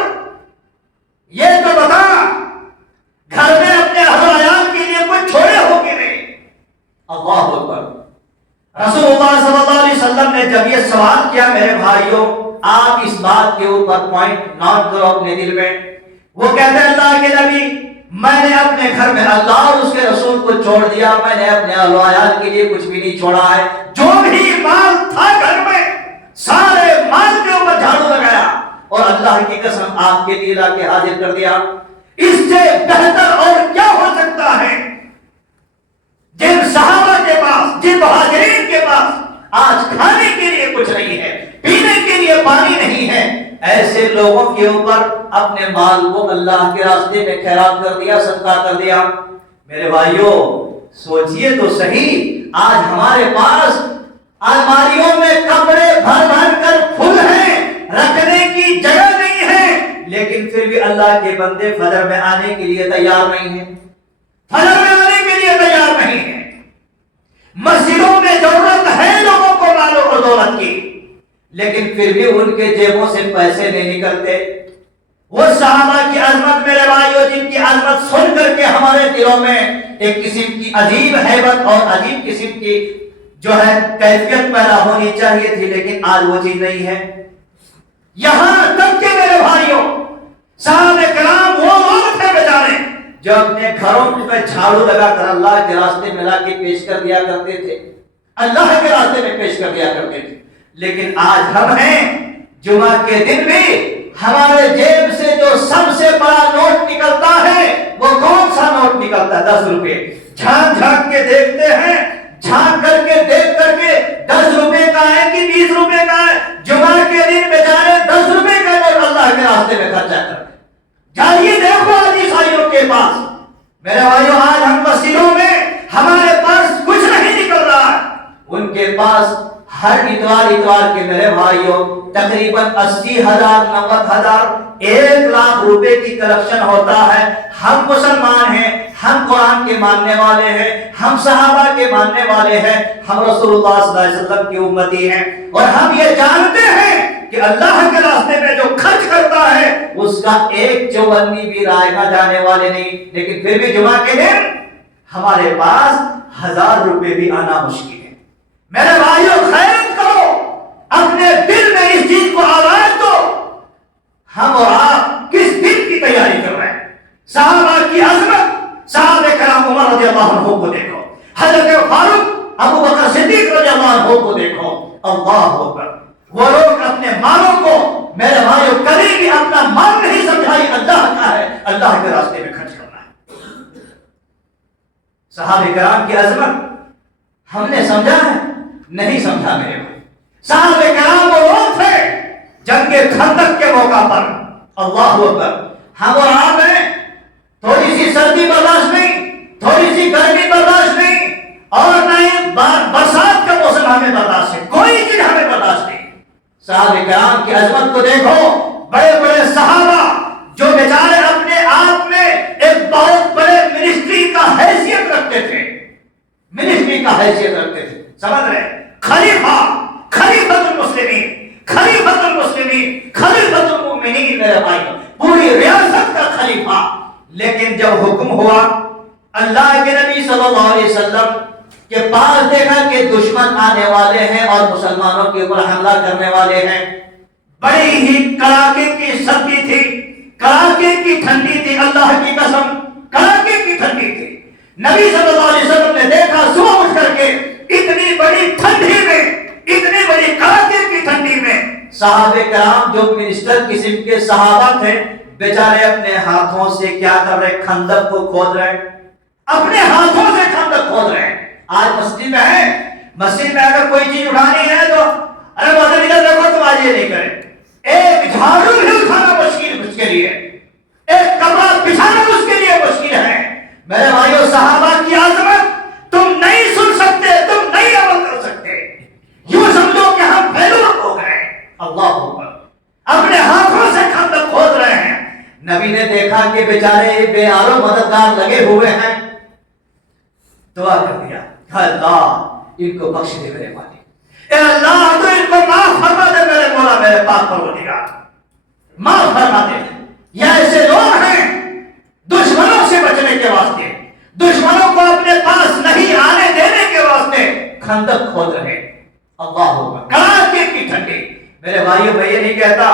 یہ تو بتا گھر میں اپنے اہل عیال کے لیے کچھ چھوڑے ہو کہ نہیں؟ اللہ اکبر. رسول اللہ صلی اللہ علیہ وسلم نے جب یہ سوال کیا میرے بھائیوں آپ اس بات کے اوپر پوائنٹ نوٹ کرو اپنے دل میں. وہ کہتے ہیں اللہ کے نبی میں نے اپنے گھر میں اللہ اور اس کے رسول کو چھوڑ دیا, میں نے اپنے اہل عیال کے لیے کچھ بھی نہیں چھوڑا ہے. جو بھی مال تھا گھر میں سارے مال کے اوپر جھاڑو لگایا اور اللہ کی قسم آپ کے لیے لا کے حاضر کر دیا. اس سے بہتر اور کیا ہو سکتا ہے؟ جن صحابہ کے پاس جن مہاجرین کے پاس آج کھانے کے لیے کچھ نہیں ہے, پینے کے لیے پانی نہیں ہے, ایسے لوگوں کے اوپر اپنے مال کو اللہ کے راستے میں خیرات کر دیا, صدقہ کر دیا. میرے بھائیوں سوچئے تو صحیح, آج ہمارے پاس الماریوں میں کپڑے بھر بھر کر پھول ہیں, رکھنے کی جگہ نہیں ہے, لیکن پھر بھی اللہ کے بندے فجر میں آنے کے لیے تیار نہیں ہیں, فجر میں آنے کے لیے تیار نہیں ہیں. مسجدوں میں ضرورت ہے لوگوں کو مالوں اور دولت کی, لیکن پھر بھی ان کے جیبوں سے پیسے نہیں نکلتے. وہ صحابہ کی عظمت میرے بھائیوں جن کی عظمت سن کر کے ہمارے دلوں میں ایک قسم کی عجیب ہیبت اور عجیب قسم کی جو ہے کیفیت پیدا ہونی چاہیے تھی, لیکن آج وہ چیز نہیں ہے. یہاں تک کہ میرے بھائیوں صحابہ کرام وہ لوگ تھے بیچارے جو اپنے گھروں میں جھاڑو لگا کر اللہ کے راستے میں لا کے پیش کر دیا کرتے تھے, اللہ کے راستے میں پیش کر دیا کرتے تھے. لیکن آج ہم ہیں جمعہ کے دن بھی ہمارے جیب سے جو سب سے بڑا نوٹ نکلتا ہے وہ کون سا نوٹ نکلتا ہے؟ 10 روپے. جھانک جھانک کے دیکھتے ہیں, جھانک کر کے دیکھ کر کے 10 روپے کا ہے کہ 20 روپے کا ہے. جمعہ کے دن بیچارے 10 روپے کا نوٹ اللہ کے راستے میں خرچہ کرتے. جائیے دیکھو آج عیسائیوں کے پاس میرے بھائیوں آج ہم مسجدوں میں ہمارے پاس کچھ نہیں نکل رہا ہے, ان کے پاس ہر اتوار کے میرے بھائیوں تقریباً 80,000 90,000 1,00,000 روپے کی کلیکشن ہوتا ہے. ہم مسلمان ہیں, ہم قرآن کے ماننے والے ہیں, ہم صحابہ کے ماننے والے ہیں, ہم رسول اللہ صلی اللہ علیہ وسلم کی امتی ہیں, اور ہم یہ جانتے ہیں کہ اللہ کے راستے میں جو خرچ کرتا ہے اس کا ایک چوبندی بھی رائگاں جانے والے نہیں. لیکن پھر بھی جمعہ کے دن ہمارے پاس 1000 روپے بھی آنا مشکل ہے. میرے بھائیوں خیرت کرو, اپنے دل میں اس چیز کو آواز دو. ہم اور آپ کس دن کی تیاری کر رہے ہیں؟ صحابہ کی عظمت, صحابہ کرام عمر رضی اللہ عنہ کو دیکھو, حضرت فاروق ابو بکر صدیق رضی اللہ عنہ کو دیکھو. اللہ اکبر. وہ لوگ اپنے مالوں کو میرے بھائیوں کبھی بھی اپنا مال نہیں سمجھائی, اللہ کا ہے, اللہ کے راستے میں خرچ کرنا ہے. صحابہ کرام کی عظمت ہم نے سمجھا ہے؟ نہیں سمجھا میرے بھائی. صحابہ کرام وہ لوگ تھے جنگ خندق کے موقع پر, اللہ اکبر, ہم اور آپ ہیں تھوڑی سی سردی برداشت نہیں, تھوڑی سی گرمی برداشت نہیں, اور نہیں برسات کا موسم ہمیں برداشت ہے, کوئی چیز ہمیں برداشت نہیں. صحابہ کرام کی عظمت کو دیکھو, بڑے بڑے صحابہ جو بیچارے اپنے آپ میں ایک بہت بڑے منسٹری کا حیثیت رکھتے تھے, منسٹری کا حیثیت رکھتے تھے, سمجھ رہے, خلیفہ, خلیفۃ المسلمین, خلیفۃ المسلمین, خلیفۃ المؤمنین میرے بھائی, پوری ریاست کا خلیفہ. لیکن جب حکم ہوا اللہ کے نبی صلی اللہ علیہ وسلم کے پاس دیکھا کہ دشمن آنے والے ہیں اور مسلمانوں کے اوپر حملہ کرنے والے ہیں, بڑی ہی کڑاکے کی سردی تھی, کڑاکے کی ٹھنڈی تھی, اللہ کی قسم کڑاکے کی ٹھنڈی تھی. نبی صلی اللہ علیہ وسلم نے دیکھا صبح اٹھ کر کے اتنی بڑی ٹھنڈی میں, اتنی بڑی کڑاکے کی ٹھنڈی میں صحابہ کرام جو منسٹر قسم کے صحابہ تھے بیچارے اپنے ہاتھوں سے کیا کر رہے, خندق کو کھود رہے, اپنے ہاتھوں سے خندق کھود رہے. آج مسجد میں ہے, مسجد میں اگر کوئی چیز اٹھانی ہے تو ارے مدد ادھر دیکھو, تم آج یہ نہیں کریں. ایک جھاڑو بھی اٹھانا مشکل اس کے لیے, ایک کپڑا بچھانا اس کے لیے مشکل ہے. میرے بھائیوں صحابہ کی عظمت تم نہیں سن سکتے, تم نہیں عمل کر سکتے. یوں سمجھو کہ ہم فیلور ہو گئے. اللہ اکبر. اپنے نبی نے دیکھا کہ بیچارے بے آر و مددگار لگے ہوئے ہیں، دعا کر دیا، اللہ ان کو بخش دے میرے مالک، اے اللہ تو ان کو معاف فرما دے میرے مولا میرے پاک پروردگار، معاف فرما دے۔ یہ ایسے لوگ ہیں دشمنوں سے بچنے کے واسطے، دشمنوں کو اپنے پاس نہیں آنے دینے کے واسطے خندق کھود رہے۔ اللہ ہوگا کڑاکے کی ٹھنڈی۔ میرے بھائیو میں یہ نہیں کہتا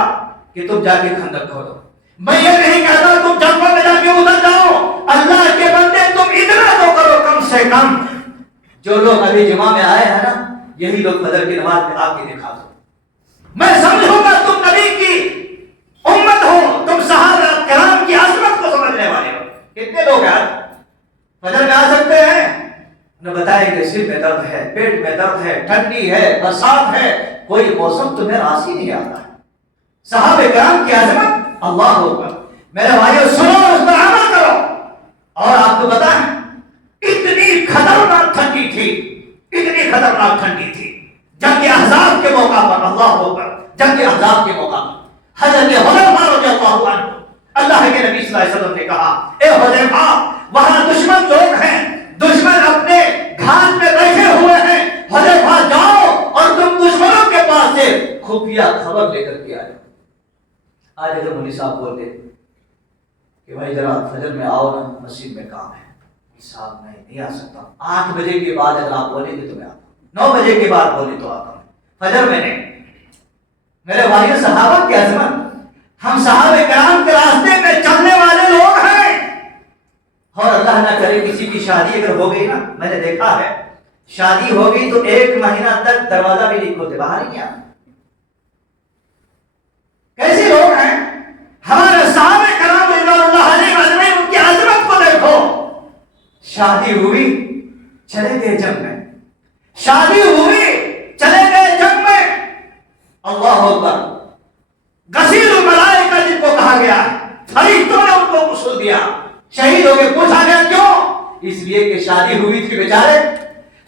کہ تم جا کے خندق کھودو، میں یہ نہیں کہتا تم جنگوں میں جا کے ادھر جاؤ، اللہ کے بندے تم اتنا تو کرو کم سے کم، جو لوگ ابھی جمعہ میں آئے ہیں نا یہی لوگ فجر کی نماز میں آ کے دکھا دو، میں سمجھوں گا تم نبی کی امت ہو، تم صحابہ کرام کی عظمت کو سمجھنے والے ہو۔ کتنے لوگ ہیں فجر میں آ سکتے ہیں؟ انہیں بتائیں کہ سر میں درد ہے، پیٹ میں درد ہے، ٹھنڈی ہے، برسات ہے، کوئی موسم تمہیں راضی نہیں آتا۔ صحابہ کرام کی عظمت اللہ ہوگا۔ میرے بھائیو سنو، اس پر عمل کرو۔ اور آپ کو بتائیں اتنی خطرناک ٹھنڈی تھی، اتنی خطرناک ٹھنڈی تھی، جنگ احزاب کے موقع پر، اللہ ہوگا، جنگ احزاب کے موقع پر حضرت حذیفہ رضی اللہ عنہ، اللہ کے نبی صلی اللہ علیہ وسلم نے کہا، اے حذیفہ وہاں دشمن لوگ ہیں، دشمن اپنے گھاٹ میں بیٹھے ہوئے ہیں، حذیفہ جاؤ اور تم دشمنوں کے پاس سے خفیہ خبر لے کر کے آئے۔ آج اگر مولوی صاحب بولتے کہ بھائی ذرا فجر میں آؤ نا، مسجد میں کام ہے، صاحب میں نہیں آ سکتا، 8 بجے کے بعد اگر آپ بولیں گے تو میں آتا ہوں، 9 بجے کے بعد بولیں تو آتا ہوں، فجر میں نہیں۔ میرے بھائیو صحابہ کی عظمت، ہم صحابہ کرام کے راستے میں چلنے والے لوگ ہیں، اور اللہ نہ کرے کسی کی شادی اگر ہو گئی نا، میں نے دیکھا ہے شادی ہو گئی تو 1 مہینہ تک دروازہ بھی نہیں کھولتے، باہر ہی نہیں آتے۔ کیسے لوگ ہیں ہمارے صحابہ کرام رضوان اللہ علیہم اجمعین، ان کی عظمت کو دیکھو۔ شادی ہوئی چلے گئے جنگ میں، شادی ہوئی چلے گئے جنگ میں، اللہ اکبر، غسیل الملائکہ جن کو کہا گیا، فرشتوں نے ان کو غسل دیا، شہید ہو گئے۔ پوچھا گیا کیوں؟ اس لیے کہ شادی ہوئی تھی، بیچارے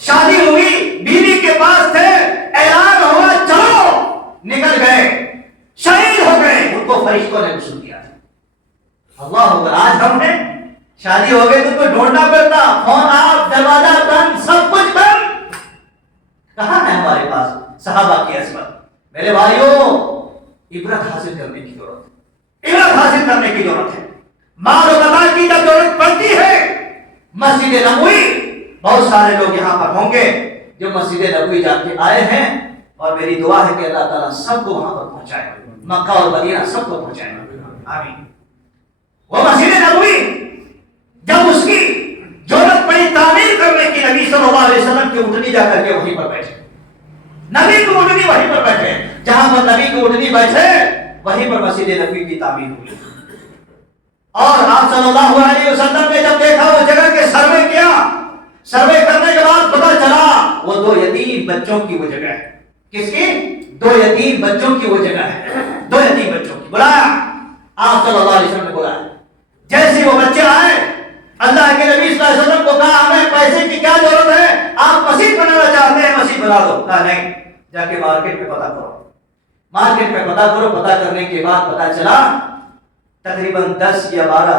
شادی ہوئی، بیوی کے پاس تھے، اعلان ہوا چلو، نکل گئے، شہید ہو گئے، ان کو فرشتوں نے غسل دیا۔ اللہ اکبر، آج ہم نے شادی ہو گئی تو کوئی ڈھونڈنا پڑتا، فون آپ، دروازہ بند، سب کچھ بند۔ کہاں ہے ہمارے پاس صحابہ کی عظمت؟ میرے بھائیوں عبرت حاصل کرنے کی ضرورت ہے، عبرت حاصل کرنے کی ضرورت ہے۔ مال و متا کی جب ضرورت پڑتی ہے، مسجد نبوی، بہت سارے لوگ یہاں پر ہوں گے جو مسجد نبوی جا کے آئے ہیں، اور میری دعا ہے کہ اللہ تعالیٰ سب کو وہاں پر پہنچائے، مکہ اور مدینہ سب کو پہنچائے، آمین۔ وہ مسجد نبوی جب اس کی ضرورت پڑی تعمیر کرنے کی، نبی صلی اللہ علیہ وسلم کی اونٹنی جا کر کے وہیں پر بیٹھے، نبی کی اونٹنی وہیں پر بیٹھے، جہاں پر نبی کی اونٹنی بیٹھے وہیں پر مسجد نبوی کی تعمیر ہوئی۔ اور آپ صلی اللہ علیہ وسلم نے جب دیکھا وہ جگہ کے سروے کیا، سروے کرنے کے بعد پتہ چلا وہ 2 یتیم بچوں کی وہ جگہ ہے۔ کس کی؟ 2 یتیم بچوں کی وہ جگہ ہے، 2 یتیم بچوں کی۔ بلایا آپ صلی اللہ علیہ وسلم نے، بلایا، جیسے وہ بچے آئے اللہ کے نبی صلی اللہ علیہ وسلم کو کہا ہمیں پیسے کی کیا ضرورت ہے، آپ مسجد بنانا چاہتے ہیں مسجد بنا دو۔ کہا نہیں، جا کے مارکیٹ میں پتہ کرو، مارکیٹ میں پتہ کرو۔ پتہ کرنے کے بعد پتہ چلا تقریباً 10 یا 12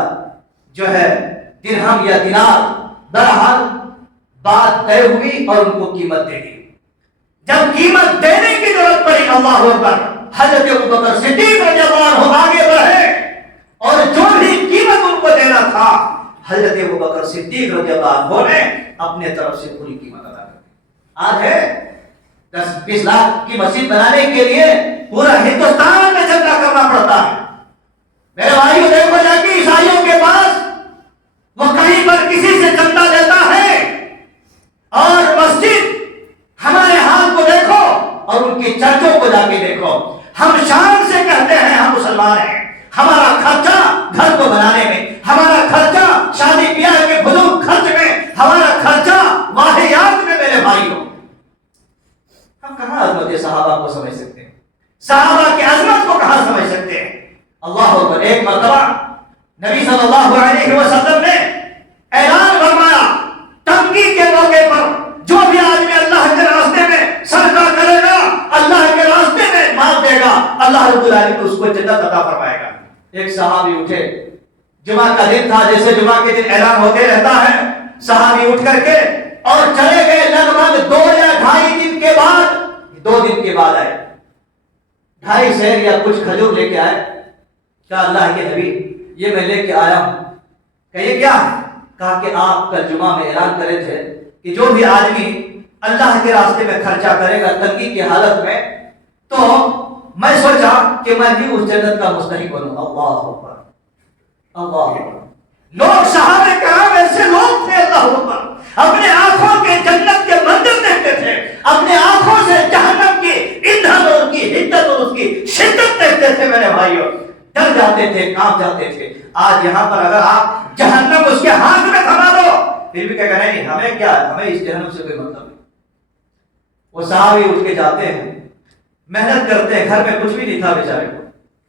جو ہے درہم یا دینار، بہرحال بات طے ہوئی اور ان کو قیمت دے دی۔ جب قیمت دینے کی ضرورت پڑی، اللہ اکبر، حضرت ابوبکر صدیق رضی اللہ عنہ آگے بڑھے اور جو بھی قیمت ان کو دینا تھا حضرت ابوبکر صدیق رضی اللہ عنہ نے اپنے طرف سے پوری قیمت ادا کر دی۔ آج ہے 10-20 لاکھ کی مسجد بنانے کے لیے پورا ہندوستان میں چندہ کرنا پڑتا ہے۔ میرے بھائیو دیکھو جا کے عیسائیوں کے پاس وہ کہیں پر کسی سے چندہ لیتا ہے، اور مسجد ہمارے حال کو دیکھو اور ان کی چرچوں کو جا کے دیکھو۔ ہم شان سے کہتے ہیں ہم مسلمان ہیں، ہمارا خرچہ گھر کو بنانے میں، ہمارا خرچہ شادی بیاہ کے فضول خرچ میں، ہمارا خرچہ واہیات میں۔ میرے بھائیوں ہم کہاں عظمت صحابہ کو سمجھ سکتے ہیں، صحابہ کی عظمت کو کہاں سمجھ سکتے ہیں؟ اللہ اکبر، ایک مرتبہ نبی صلی اللہ علیہ وسلم نے اعلان فرمایا، تنگی کے موقع پر جو بھی آدمی اللہ کے راستے میں صدقہ کرے گا، اللہ کے راستے میں مال دے گا، اللہ رب العالمین اس کو جنت عطا فرمائے گا۔ ایک صحابی اٹھے، جمعہ کا دن تھا، جیسے جمعہ کے دن اعلان ہوتے رہتا ہے، صحابی اٹھ کر کے اور چلے گئے لگ بھگ 2 یا 2.5 دن کے بعد، 2 دن کے بعد آئے، 2.5 سیر یا کچھ کھجور لے کے آئے. کہا اللہ کے نبی یہ میں لے کے آیا ہوں. کہ یہ کیا ہے؟ کہا کہ آپ کل جمعہ میں اعلان کرے تھے کہ جو بھی آدمی اللہ کے راستے میں خرچہ کرے گا تنگی کی حالت میں، تو میں سوچا کہ میں بھی اس جنت کا مستحق بنوں. اللہ اکبر، اللہ اکبر. لوگ صحابہ کرام ایسے لوگ تھے، اللہ اکبر، اپنے آنکھوں کے جنت کے منظر دیکھتے تھے، اپنے آنکھوں سے جہنم کی ایندھن اور اس کی حدت اور اس کی شدت دیکھتے تھے. میرے بھائیوں، ڈر جاتے تھے، کانپ جاتے تھے. آج یہاں پر اگر آپ جہنم اس کے ہاتھ میں تھما دو، پھر بھی کہہ نہیں ہمیں کیا ہے، ہمیں اس جہنم سے کوئی مطلب نہیں. وہ صحابی اٹھ کے جاتے ہیں، محنت کرتے ہیں، گھر میں کچھ بھی نہیں تھا بیچارے کو،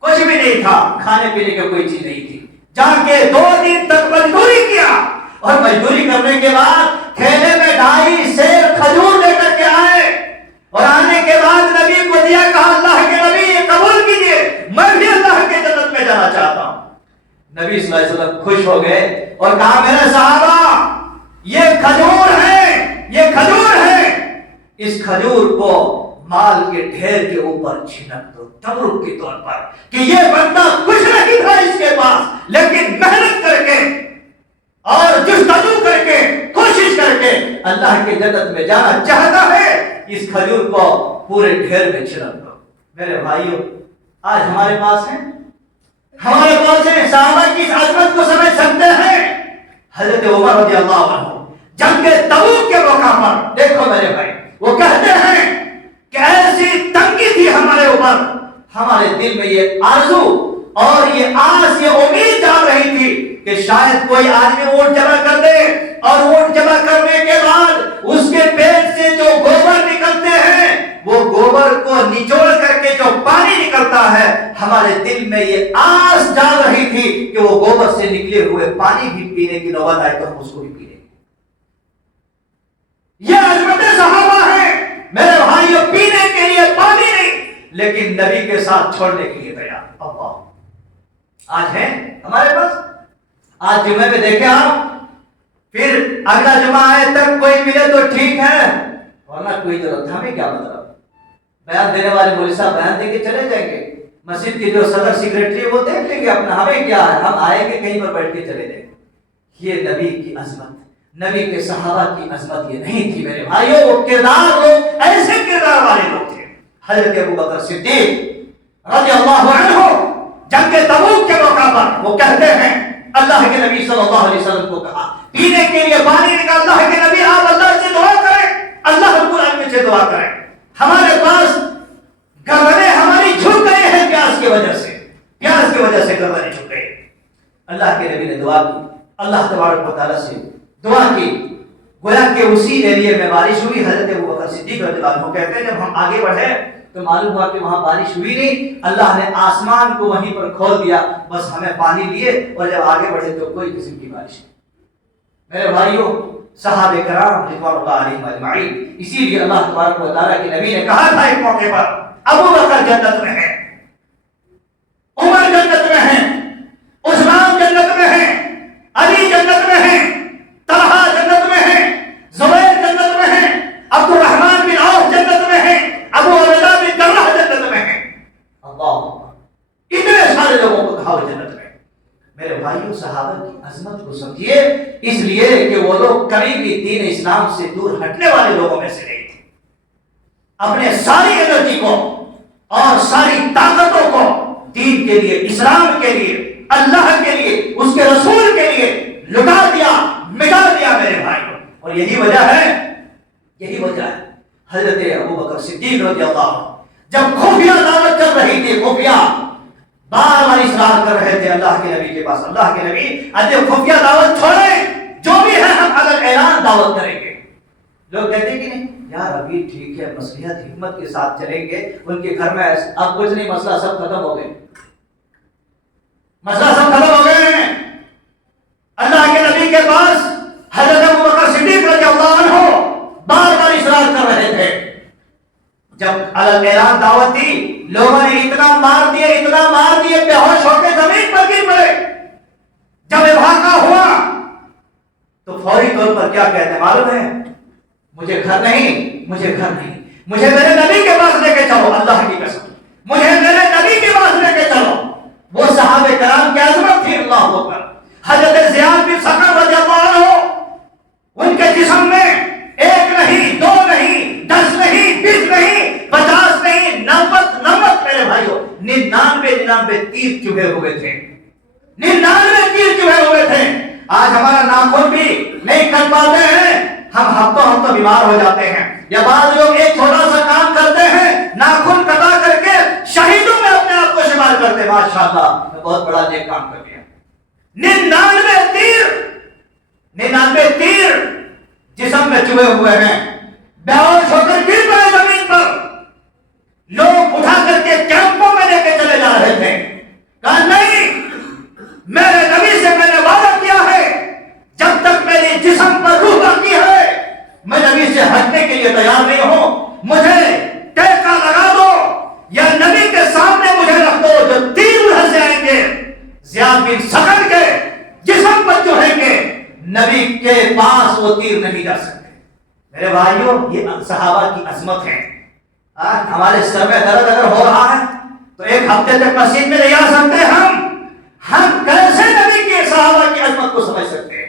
کچھ بھی نہیں تھا، کھانے پینے کی کوئی چیز نہیں تھی. جا کے 2 دن تک مزدوری کیا، اور مزدوری کرنے کے بعد تھیلے میں 2.5 سیر کھجور لے کر کے آئے، اور آنے کے بعد نبی کو دیا. کہا اللہ کے نبی یہ قبول کیجیے، میں بھی اللہ کے جنت میں جانا چاہتا ہوں. نبی صلی اللہ علیہ وسلم خوش ہو گئے اور کہا میرے صحابہ یہ کھجور ہے، یہ کھجور ہے، اس کھجور کو مال کے ڈھیر کے اوپر چھینک دو تبرک کے طور پر، کہ یہ بندہ کچھ نہیں تھا اس کے پاس، لیکن محنت کر کے اور جستجو کر کے کوشش کر کے اللہ کے جنت میں جانا چاہتا ہے، اس کھجور کو پورے ڈھیر میں چھینک دو. میرے بھائیوں، آج ہمارے پاس ہے، ہمارے پاس ہے. صحابہ کی اس عظمت کو سمجھ سکتے ہیں. حضرت عمر رضی اللہ عنہ جنگ تبوک کے موقع پر دیکھو میرے بھائی، وہ کہتے ہیں کہ ایسی تنگی تھی ہمارے اوپر، ہمارے دل میں یہ آرزو اور یہ آس، یہ امید جا رہی تھی کہ شاید کوئی آدمی اونٹ جمع کر دے، اور اونٹ جمع کرنے کے بعد اس کے پیٹ سے جو گوبر نکلتے ہیں، وہ گوبر کو نچوڑ کر کے جو پانی نکلتا ہے، ہمارے دل میں یہ آس جا رہی تھی کہ وہ گوبر سے نکلے ہوئے پانی بھی پینے کی نوبت آئے تو ہم اس کو بھی پی لیں. یہ عظمت صحابہ ہے میرے بھائیوں، پینے کے لیے پانی نہیں لیکن نبی کے ساتھ چھوڑنے کے لیے تیار. اللہ آج ہے ہمارے پاس. آج جمعے میں دیکھیں آپ، پھر اگلا جمعہ آئے تک کوئی ملے تو ٹھیک ہے، ورنہ کوئی ضرورت. ہمیں کیا مطلب، بیان دینے والے مولوی صاحب بیان دے کے چلے جائیں گے، مسجد کی جو صدر سیکریٹری وہ دیکھ لیں گے اپنا، ہمیں کیا ہے، ہم آئیں گے کہیں پر بیٹھ کے چلے جائیں گے. یہ نبی کی عظمت، نبی کے صحابہ کی عظمت یہ نہیں تھی میرے بھائیوں. وہ کردار لوگ ایسے کردار والے لوگ تھے. حضرت ابوبکر صدیق رضی اللہ عنہ جنگ تبوک کے موقع پر وہ کہتے ہیں، اللہ کے نبی صلی اللہ علیہ وسلم کو کہا پینے کے لیے پانی نکال. اللہ کے نبی آپ اللہ سے دعا کریں، اللہ رب العالمین سے دعا کریں. ہمارے پاس گردنیں ہماری جھک گئے ہیں پیاس کی وجہ سے، پیاس کی وجہ سے گردنیں جھک گئی. اللہ کے نبی نے دعا کی، اللہ تبارک و تعالیٰ سے دعا کی. گویا کہ اسی ایریے میں بارش ہوئی. حضرت ابوبکر صدیق رضی اللہ عنہ کہتے ہیں جب ہم آگے بڑھے تو معلوم ہوا کہ وہاں بارش ہوئی نہیں، اللہ نے آسمان کو وہیں پر کھول دیا، بس ہمیں پانی دیے، اور جب آگے بڑھے تو کوئی قسم کی بارش نہیں. میرے بھائیوں، صحابہ کرام رضوان اللہ علیہم اجمعین، اسی لیے اللہ تبارک و تعالیٰ کے نبی نے کہا تھا ایک موقع پر ابوبکر جنت میں ہے، عمر جنت میں ہے، عثمان جنت میں ہے، علی جنت میں ہے، طلحہ جنت میں ہے، زبیر جنت میں ہے، عبد الرحمن بن عوف جنت میں ہے، ابو عبیدہ بن جراح جنت میں ہے. اللہ اکبر، اتنے سارے لوگوں کو کہا وہ جنت میں. میرے بھائیوں، صحابہ کی عظمت کو سمجھیے، اس لیے کہ وہ لوگ کبھی بھی دین اسلام سے دور ہٹنے والے لوگوں میں سے نہیں تھے. اپنے ساری انرجی کو اور ساری طاقتوں کو دین کے لیے، اسلام کے لیے، اللہ کے لیے، اس کے رسول کے لیے لٹا دیا، مٹا دیا میرے بھائیوں. اور یہی وجہ ہے حضرت ابوبکر صدیق رضی اللہ عنہ جب خفیہ دعوت چل رہی تھی، خفیہ بار بار اصرار کر رہے تھے اللہ کے نبی کے پاس، اللہ کے نبی اجے خفیہ دعوت چھوڑیں، جو بھی ہے ہم اگر اعلان دعوت کریں گے. لوگ کہتے کہ نہیں یار ابھی ٹھیک ہے، مصلحت حکمت کے ساتھ چلیں گے، ان کے گھر میں اب کچھ نہیں، مسئلہ سب ختم ہو گئے، مسئلہ سب ختم ہو گئے ہیں. اللہ کے نبی کے پاس حضرت ابوبکر صدیق رضی اللہ عنہ بار بار اصرار کر رہے تھے. جب اعلان دعوت دی، لوگوں نے اتنا مار دیے بے ہوش ہو کے زمین پر پر کیا کہتے ہیں معلوم ہے؟ مجھے گھر نہیں، مجھے گھر نہیں، مجھے میرے نبی کے پاس لے کے چلو، اللہ کی قسم مجھے میرے نبی کے پاس لے کے چلو۔ وہ صحابہ کرام کی عظمت تھی، اللہ اکبر۔ حضرت زیاد بن ثقف رضی اللہ عنہ، ان کے جسم میں 1 نہیں 2 نہیں 10 نہیں 20 نہیں 50 نہیں 90 میرے بھائیوں 99 تیر چبھے ہوئے تھے، 99 تیر چبھے ہوئے تھے۔ آج ہمارا ناخن بھی نہیں کر پاتے ہیں، ہم ہفتوں بیمار ہو جاتے ہیں، یا بعض لوگ ایک چھوٹا سا کام کرتے ہیں ناخن کٹا کر کے شہیدوں میں اپنے آپ کو شمار کرتے ہیں، ماشاءاللہ میں بہت بڑا نیک کام کر دیا۔ 99 تیر جسم میں چبھے ہوئے ہیں، بیہوش ہو کر گر پڑے زمین پر، لوگ اٹھا کر کے کیمپوں میں لے کے چلے جا رہے تھے۔ کہا نہیں، میرے نبی سے میں نے وعدہ کیا ہے جب تک میری جسم پر روح باقی ہے میں نبی سے ہٹنے کے لیے تیار نہیں ہوں، مجھے ٹیکا لگا دو یا نبی کے سامنے مجھے رکھ دو، جو تیر ادھر سے آئیں گے زیاد بن ثقف کے جسم پر چڑھیں گے، نبی کے پاس وہ تیر نہیں جا سکتے۔ میرے بھائیوں یہ صحابہ کی عظمت ہے۔ آج ہمارے سر میں درد اگر ہو رہا ہے تو ایک ہفتے تک مسجد میں نہیں آ سکتے، ہم کیسے نبی کے صحابہ کی عظمت کو سمجھ سکتے ہیں؟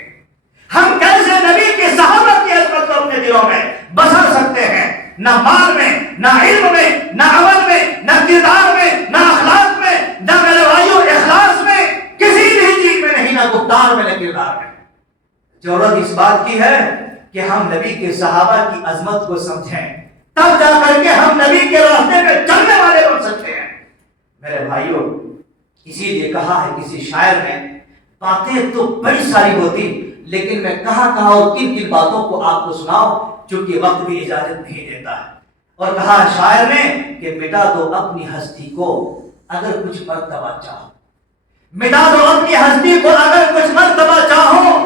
ہم کیسے نبی کے صحابہ کی عظمت کو اپنے دلوں میں بسا سکتے ہیں؟ نہ مال میں، نہ علم میں، نہ عمل میں، نہ کردار میں، نہ اخلاق میں، نہ میرے بھائیوں اخلاص میں، کسی بھی چیز میں نہیں، نہ گفتار میں، نہ کردار میں۔ ضرورت اس بات کی ہے کہ ہم نبی کے صحابہ کی عظمت کو سمجھیں، تب جا کر کے ہم نبی کے راستے میں چلنے والے بن سکتے ہیں۔ میرے بھائیوں اسی لیے کہا ہے کسی شاعر نے، باتیں تو بڑی ساری ہوتی لیکن میں کہاں اور کن کن باتوں کو آپ کو سناؤں چونکہ وقت بھی اجازت نہیں دیتا ہے۔ اور کہا شاعر نے کہ مٹا دو اپنی ہستی کو اگر کچھ مرتبہ چاہو، مٹا دو اپنی ہستی کو اگر کچھ مرتبہ چاہو،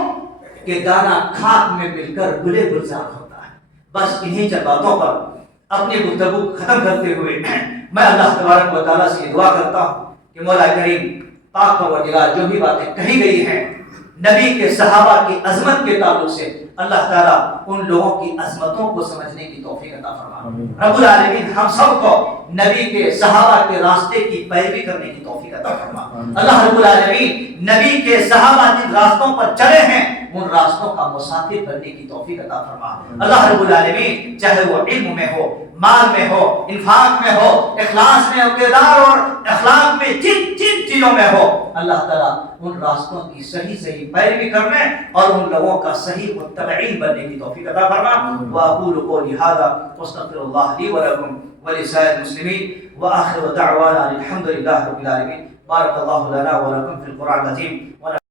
کہ دانا خاک میں مل کر گلے گلزار ہوتا ہے۔ بس انہی چند باتوں پر اپنی گفتگو ختم کرتے ہوئے میں اللہ تبارک و تعالیٰ سے دعا کرتا ہوں کہ مولا کریم پاک پروردگار جو بھی باتیں کہی گئی ہیں نبی کے صحابہ کی عظمت کے تعلق سے، اللہ تعالیٰ ان لوگوں کی عظمتوں کو سمجھنے کی توفیق عطا فرما۔ رب العالمین ہم سب کو نبی کے صحابہ کے راستے کی پیروی کرنے کی توفیق عطا فرما۔ اللہ رب العالمین نبی کے صحابہ جن راستوں پر چلے ہیں ان راستوں کا مسافر بننے کی توفیق عطا فرما۔ اللہ رب العالمین چاہے وہ علم میں ہو، مال میں ہو، انفاق میں ہو، اخلاص میں ہو، کردار اور اخلاق میں جن چیزوں میں ہو، اللہ تعالیٰ ان راستوں کی صحیح پیروی کرنے اور ان لوگوں کا صحیح متبعین بننے کی توفیق عطا فرما۔ واقول قولی ھذا واستغفر اللہ لی ولکم ولسائر المسلمین وآخر دعوانا الحمد للہ رب العالمین۔ بارک اللہ لنا ولکم فی القرآن العظیم۔